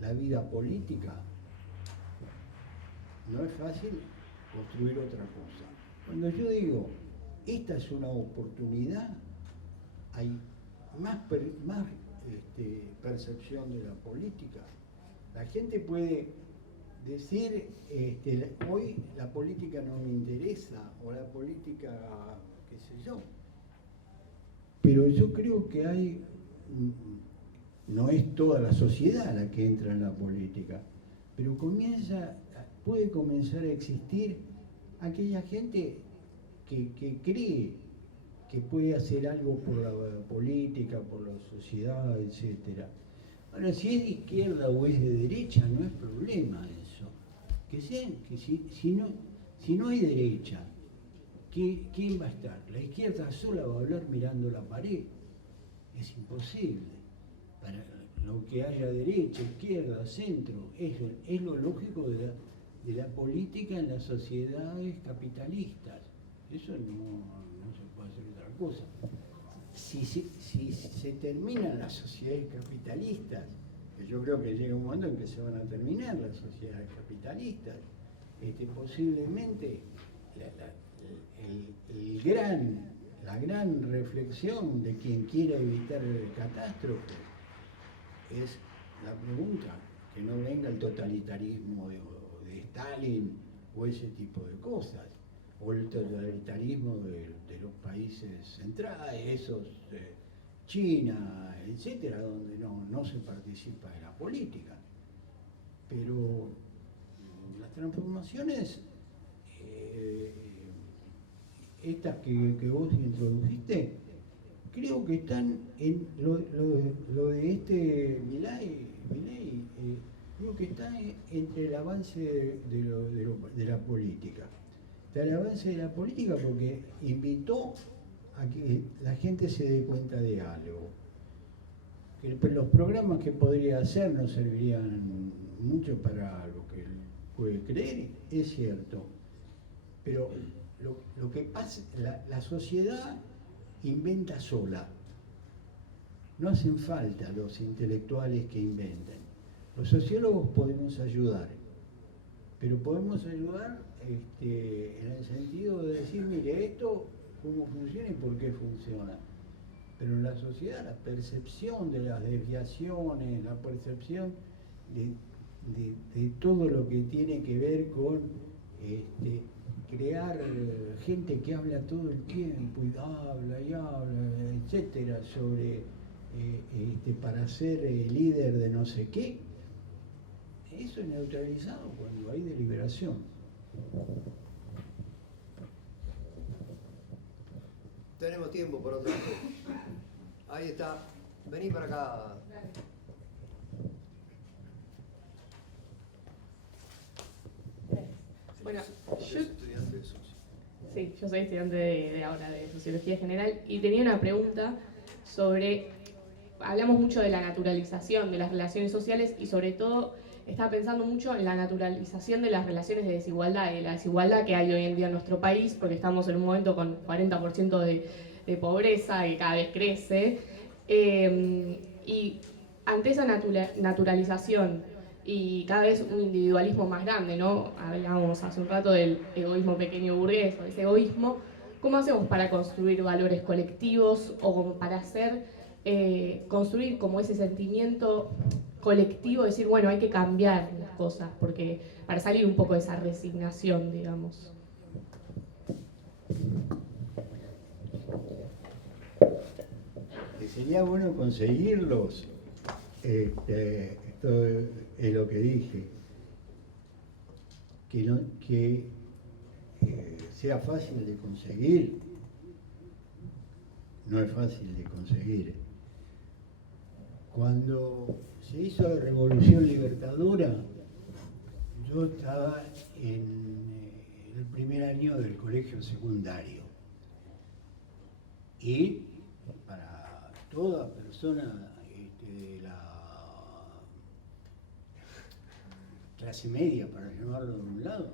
la vida política, no es fácil construir otra cosa. Cuando yo digo, esta es una oportunidad, hay más percepción de la política. La gente puede decir, hoy la política no me interesa, o la política, qué sé yo. Pero yo creo que no es toda la sociedad la que entra en la política, pero puede comenzar a existir aquella gente que cree que puede hacer algo por la política, por la sociedad, etc. Ahora, si es de izquierda o es de derecha, no es problema eso. Si no hay derecha, ¿quién va a estar? La izquierda sola va a hablar mirando la pared. Es imposible. Para lo que haya derecha, izquierda, centro, es lo lógico de la política en las sociedades capitalistas. Eso no se puede hacer otra cosa. Si se terminan las sociedades capitalistas, que yo creo que llega un momento en que se van a terminar las sociedades capitalistas, posiblemente la gran reflexión de quien quiera evitar catástrofes es la pregunta, que no venga el totalitarismo de Stalin o ese tipo de cosas, o el totalitarismo de los países centrales, China, etcétera, donde no se participa de la política. Pero las transformaciones, estas que vos introdujiste, creo que están en lo de Milei, creo que está entre el avance de la política. Está el avance de la política porque invitó a que la gente se dé cuenta de algo. Que los programas que podría hacer no servirían mucho para lo que él puede creer, es cierto. Pero lo que pasa, la sociedad inventa sola. No hacen falta los intelectuales que inventen. Los sociólogos podemos ayudar, pero podemos ayudar en el sentido de decir, mire, esto cómo funciona y por qué funciona. Pero en la sociedad la percepción de las desviaciones, la percepción de todo lo que tiene que ver con crear gente que habla todo el tiempo y habla, etcétera, sobre para ser líder de no sé qué, eso es neutralizado cuando hay deliberación. Tenemos tiempo por otro lado. Ahí está. Vení para acá. Bueno, Yo soy estudiante de socio. sí, yo soy estudiante de ahora de Sociología General y tenía una pregunta sobre, hablamos mucho de la naturalización de las relaciones sociales y sobre todo estaba pensando mucho en la naturalización de las relaciones de desigualdad y de la desigualdad que hay hoy en día en nuestro país, porque estamos en un momento con 40% de pobreza que cada vez crece, y ante esa naturalización y cada vez un individualismo más grande, ¿no? Hablábamos hace un rato del egoísmo pequeño burgués o ese egoísmo. ¿Cómo hacemos para construir valores colectivos o como para construir como ese sentimiento colectivo, decir, bueno, hay que cambiar las cosas, porque para salir un poco de esa resignación, digamos? Que sería bueno conseguirlos, esto es lo que dije, que sea fácil de conseguir, no es fácil de conseguir. Cuando se hizo la Revolución Libertadora, yo estaba en el primer año del colegio secundario y para toda persona de la clase media, para llamarlo de un lado,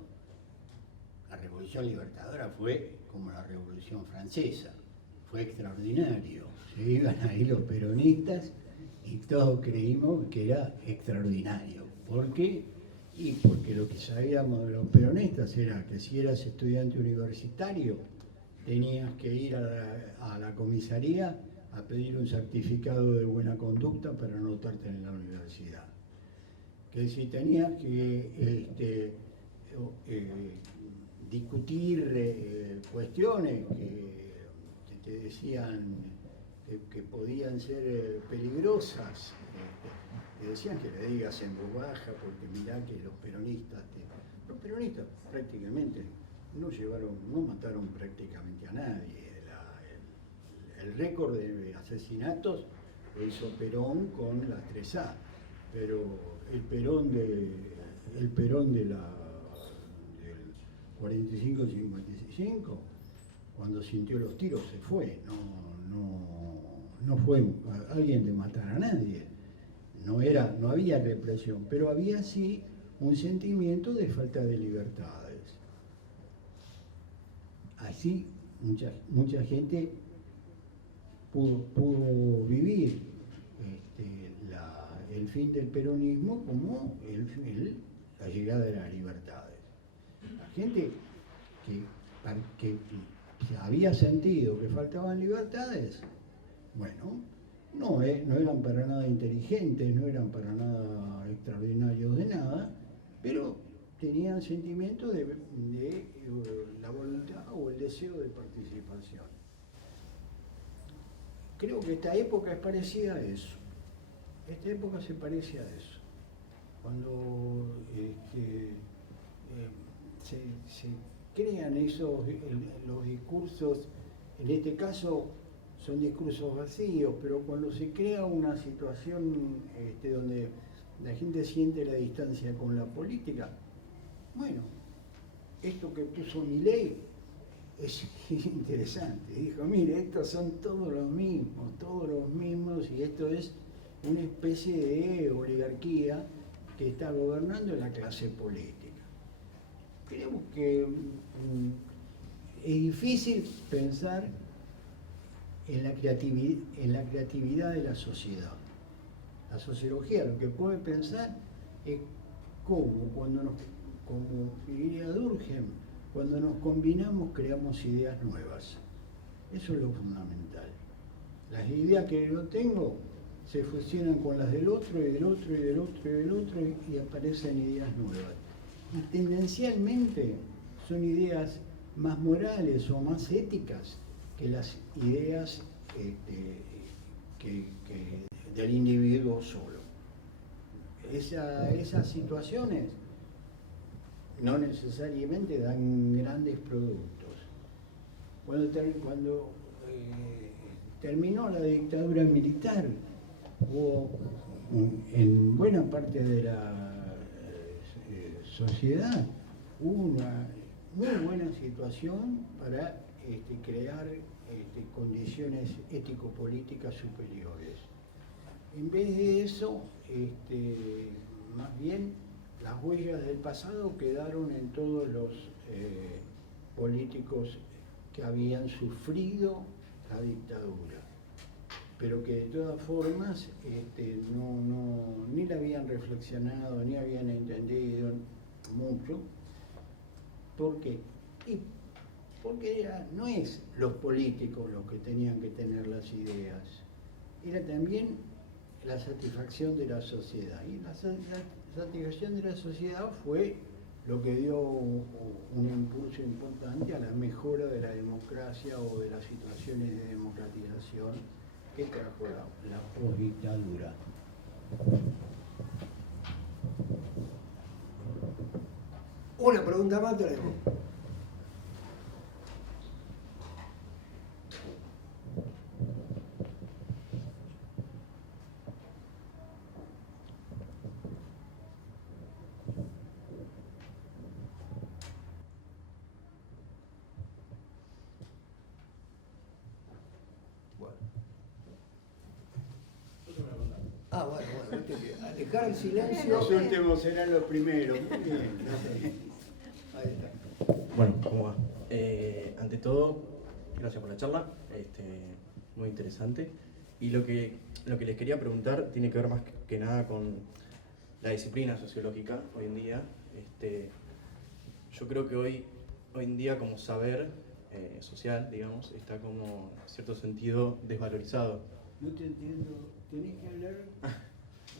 la Revolución Libertadora fue como la Revolución Francesa, fue extraordinario. Se iban ahí los peronistas y todos creímos que era extraordinario. ¿Por qué? Y porque lo que sabíamos de los peronistas era que si eras estudiante universitario tenías que ir a la comisaría a pedir un certificado de buena conducta para anotarte en la universidad. Que si tenías que discutir cuestiones que te decían que podían ser peligrosas, te decían que le digas en voz baja porque mirá que los peronistas prácticamente no mataron prácticamente a nadie. El récord de asesinatos lo hizo Perón con las 3A, pero el Perón del 45-55, cuando sintió los tiros se fue, no fue alguien de matar a nadie, no había represión, pero había sí un sentimiento de falta de libertades. Así mucha gente pudo vivir el fin del peronismo como la llegada de las libertades. La gente que había sentido que faltaban libertades, bueno, no eran para nada inteligentes, no eran para nada extraordinarios de nada, pero tenían sentimiento de la voluntad o el deseo de participación. Creo que esta época es parecida a eso. Esta época se parece a eso. Cuando se crean los discursos, en este caso son discursos vacíos, pero cuando se crea una situación donde la gente siente la distancia con la política, bueno, esto que puso Milei es interesante. Dijo, mire, estos son todos los mismos, y esto es una especie de oligarquía que está gobernando la clase política. Creo que es difícil pensar en la creatividad de la sociedad. La sociología lo que puede pensar es cómo, como diría Durkheim, cuando nos combinamos creamos ideas nuevas. Eso es lo fundamental. Las ideas que yo tengo se fusionan con las del otro y del otro y del otro y del otro y aparecen ideas nuevas. Y tendencialmente son ideas más morales o más éticas que las ideas del individuo solo. Esas situaciones no necesariamente dan grandes productos. Cuando terminó la dictadura militar, hubo en buena parte de la sociedad una muy buena situación para crear condiciones ético-políticas superiores. En vez de eso, más bien las huellas del pasado quedaron en todos los políticos que habían sufrido la dictadura, pero que de todas formas ni la habían reflexionado, ni habían entendido mucho. ¿Por qué? Porque no es los políticos los que tenían que tener las ideas, era también la satisfacción de la sociedad. Y la satisfacción de la sociedad fue lo que dio un impulso importante a la mejora de la democracia o de las situaciones de democratización que trajo la posdictadura. Una pregunta más tenemos. Bueno, alejar el silencio. Los últimos serán los primeros. Muy bien. Ahí está. Bueno, ¿cómo va? Ante todo, gracias por la charla, muy interesante. Y lo que les quería preguntar tiene que ver más que nada con la disciplina sociológica hoy en día. Yo creo que hoy en día como saber social, digamos, está como en cierto sentido desvalorizado. No te entiendo, tenés que hablar.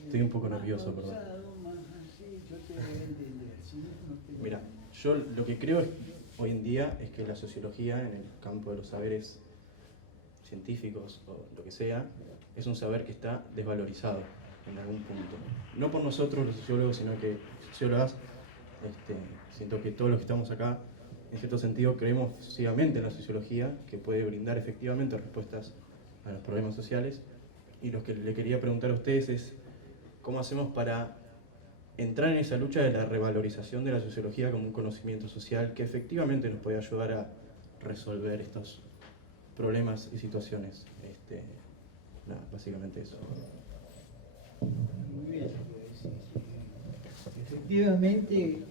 Estoy un poco nervioso, perdón. Más así, yo te voy a entender. Si no, no te... Mira, yo lo que creo hoy en día es que la sociología, en el campo de los saberes científicos o lo que sea, es un saber que está desvalorizado en algún punto. No por nosotros los sociólogos, sino que sociólogas, siento que todos los que estamos acá, en cierto sentido, creemos ciegamente en la sociología, que puede brindar efectivamente respuestas a los problemas sociales. Y lo que le quería preguntar a ustedes es, ¿cómo hacemos para entrar en esa lucha de la revalorización de la sociología como un conocimiento social que efectivamente nos puede ayudar a resolver estos problemas y situaciones? Básicamente eso. Muy bien. Efectivamente,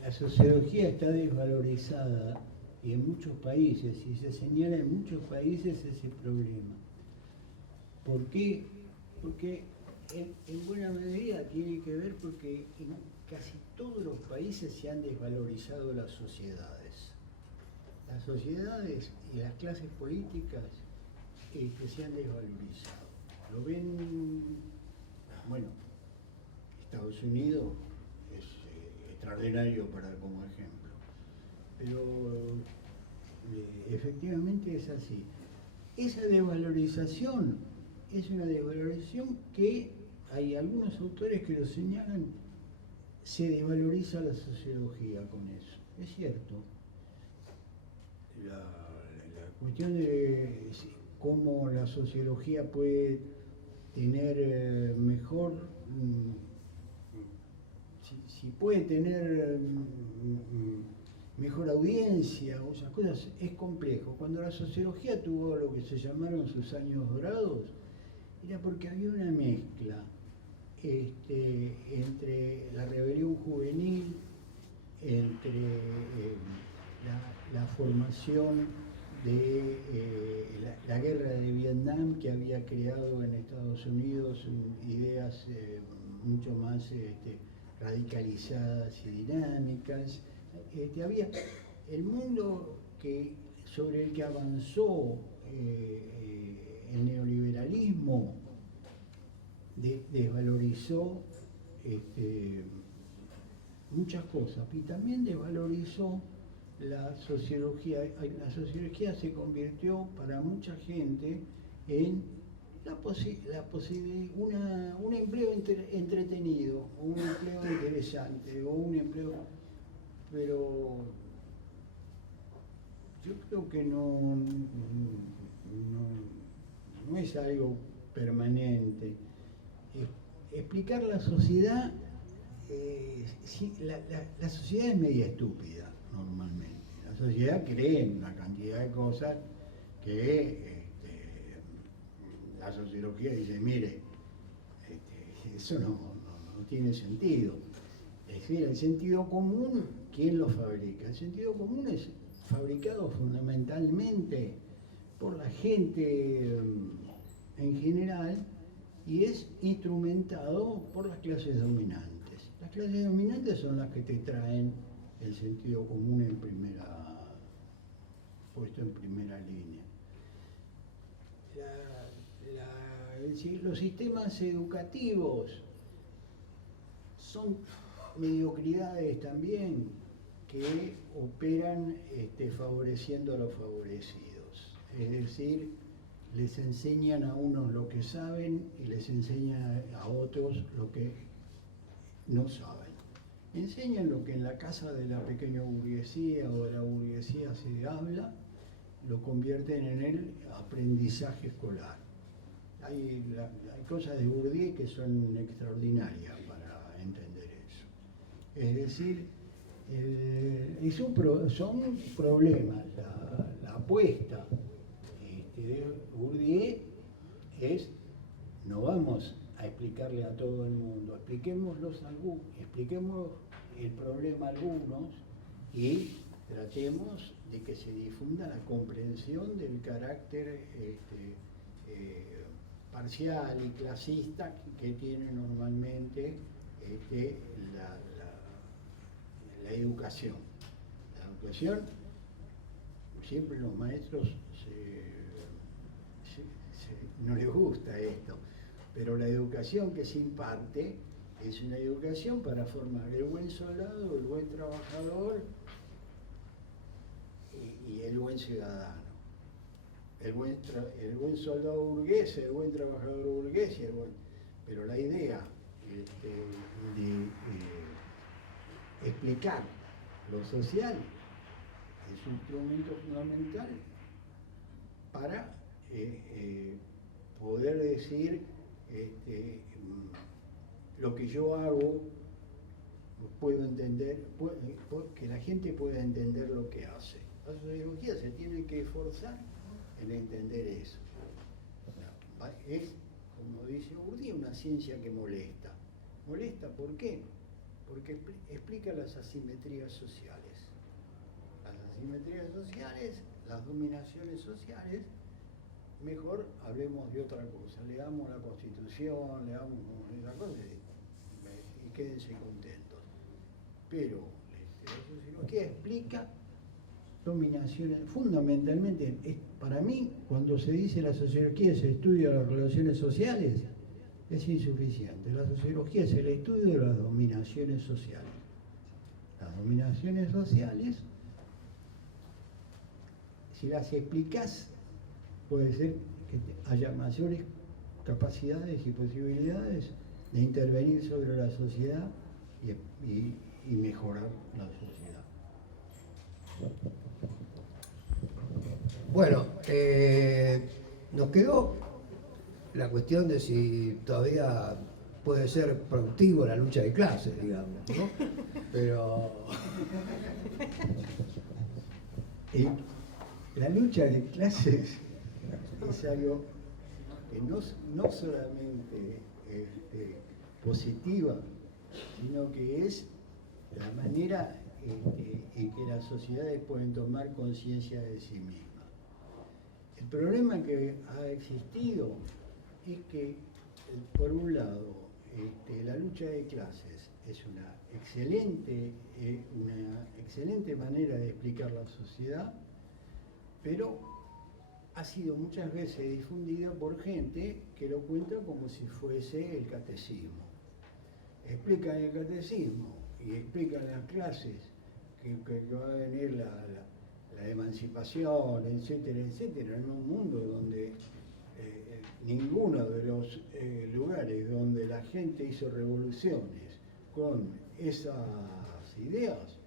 la sociología está desvalorizada y en muchos países, y se señala en muchos países ese problema. ¿Por qué? Porque en buena medida tiene que ver porque en casi todos los países se han desvalorizado las sociedades. Las sociedades y las clases políticas se han desvalorizado. Lo ven, bueno, Estados Unidos es extraordinario como ejemplo, pero efectivamente es así. Esa desvalorización es una desvalorización que hay algunos autores que lo señalan, se desvaloriza la sociología con eso. Es cierto. La cuestión de cómo la sociología puede tener mejor, si puede tener mejor audiencia o esas cosas, es complejo. Cuando la sociología tuvo lo que se llamaron sus años dorados, era porque había una mezcla entre la rebelión juvenil, entre la formación de la guerra de Vietnam, que había creado en Estados Unidos ideas mucho más radicalizadas y dinámicas. Había el mundo sobre el que avanzó el neoliberalismo, muchas cosas y también desvalorizó la sociología. La sociología se convirtió para mucha gente en un empleo entretenido, o un empleo interesante, o un empleo, pero yo creo que no es algo permanente. Explicar la sociedad, la sociedad es media estúpida normalmente. La sociedad cree en una cantidad de cosas que la sociología dice, mire, eso no tiene sentido. Es decir, el sentido común, ¿quién lo fabrica? El sentido común es fabricado fundamentalmente por la gente en general y es instrumentado por las clases dominantes. Las clases dominantes son las que te traen el sentido común puesto en primera línea. Los sistemas educativos son mediocridades también que operan favoreciendo a los favorecidos. Es decir, les enseñan a unos lo que saben y les enseñan a otros lo que no saben. Enseñan lo que en la casa de la pequeña burguesía o de la burguesía se habla, lo convierten en el aprendizaje escolar. Hay cosas de Bourdieu que son extraordinarias para entender eso. Es decir, son problemas. La apuesta de Bourdieu es, no vamos a explicarle a todo el mundo, expliquemos el problema a algunos y tratemos de que se difunda la comprensión del carácter parcial y clasista que tiene normalmente la educación. La educación, siempre los maestros no les gusta esto, pero la educación que se imparte es una educación para formar el buen soldado, el buen trabajador y el buen ciudadano. El buen soldado burgués, el buen trabajador burgués, pero la idea de explicar lo social es un instrumento fundamental para poder decir lo que yo hago, puedo entender, que la gente pueda entender lo que hace. La sociología se tiene que esforzar en entender eso. Es, como dice Bourdieu, una ciencia que molesta. ¿Molesta por qué? Porque explica las asimetrías sociales. Las asimetrías sociales, las dominaciones sociales. Mejor hablemos de otra cosa, leamos la Constitución, leamos esa cosa y quédense contentos. Pero la sociología explica dominaciones, fundamentalmente, para mí, cuando se dice la sociología es el estudio de las relaciones sociales, es insuficiente. La sociología es el estudio de las dominaciones sociales. Las dominaciones sociales, si las explicás, puede ser que haya mayores capacidades y posibilidades de intervenir sobre la sociedad y mejorar la sociedad. Bueno, nos quedó la cuestión de si todavía puede ser productivo la lucha de clases, digamos, ¿no? Pero la lucha de clases es algo que no solamente positiva, sino que es la manera en que las sociedades pueden tomar conciencia de sí mismas. El problema que ha existido es que, por un lado, la lucha de clases es una excelente manera de explicar la sociedad, pero ha sido muchas veces difundido por gente que lo cuenta como si fuese el catecismo. Explican el catecismo y explica en las clases que va a venir la emancipación, etcétera, etcétera, en un mundo donde ninguno de los lugares donde la gente hizo revoluciones con esas ideas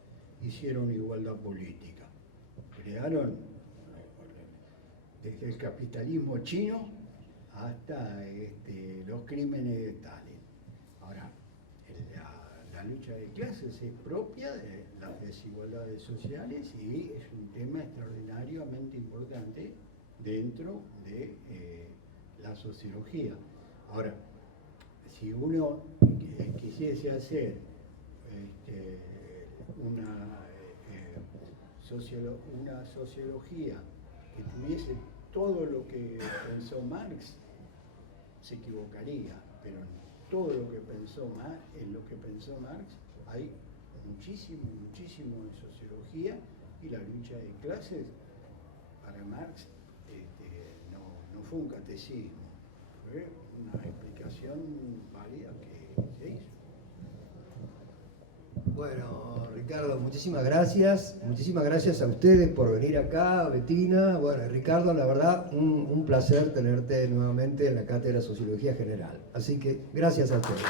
hicieron igualdad política. Crearon desde el capitalismo chino hasta los crímenes de Stalin. Ahora, la lucha de clases es propia de las desigualdades sociales y es un tema extraordinariamente importante dentro de la sociología. Ahora, si uno quisiese hacer una sociología que tuviese todo lo que pensó Marx, se equivocaría, pero todo lo que pensó Marx, en lo que pensó Marx hay muchísimo de sociología, y la lucha de clases para Marx no fue un catecismo, fue una explicación válida que se hizo. Bueno, Ricardo, muchísimas gracias a ustedes por venir acá, Betina. Bueno, Ricardo, la verdad, un placer tenerte nuevamente en la Cátedra de Sociología General. Así que, gracias a ustedes.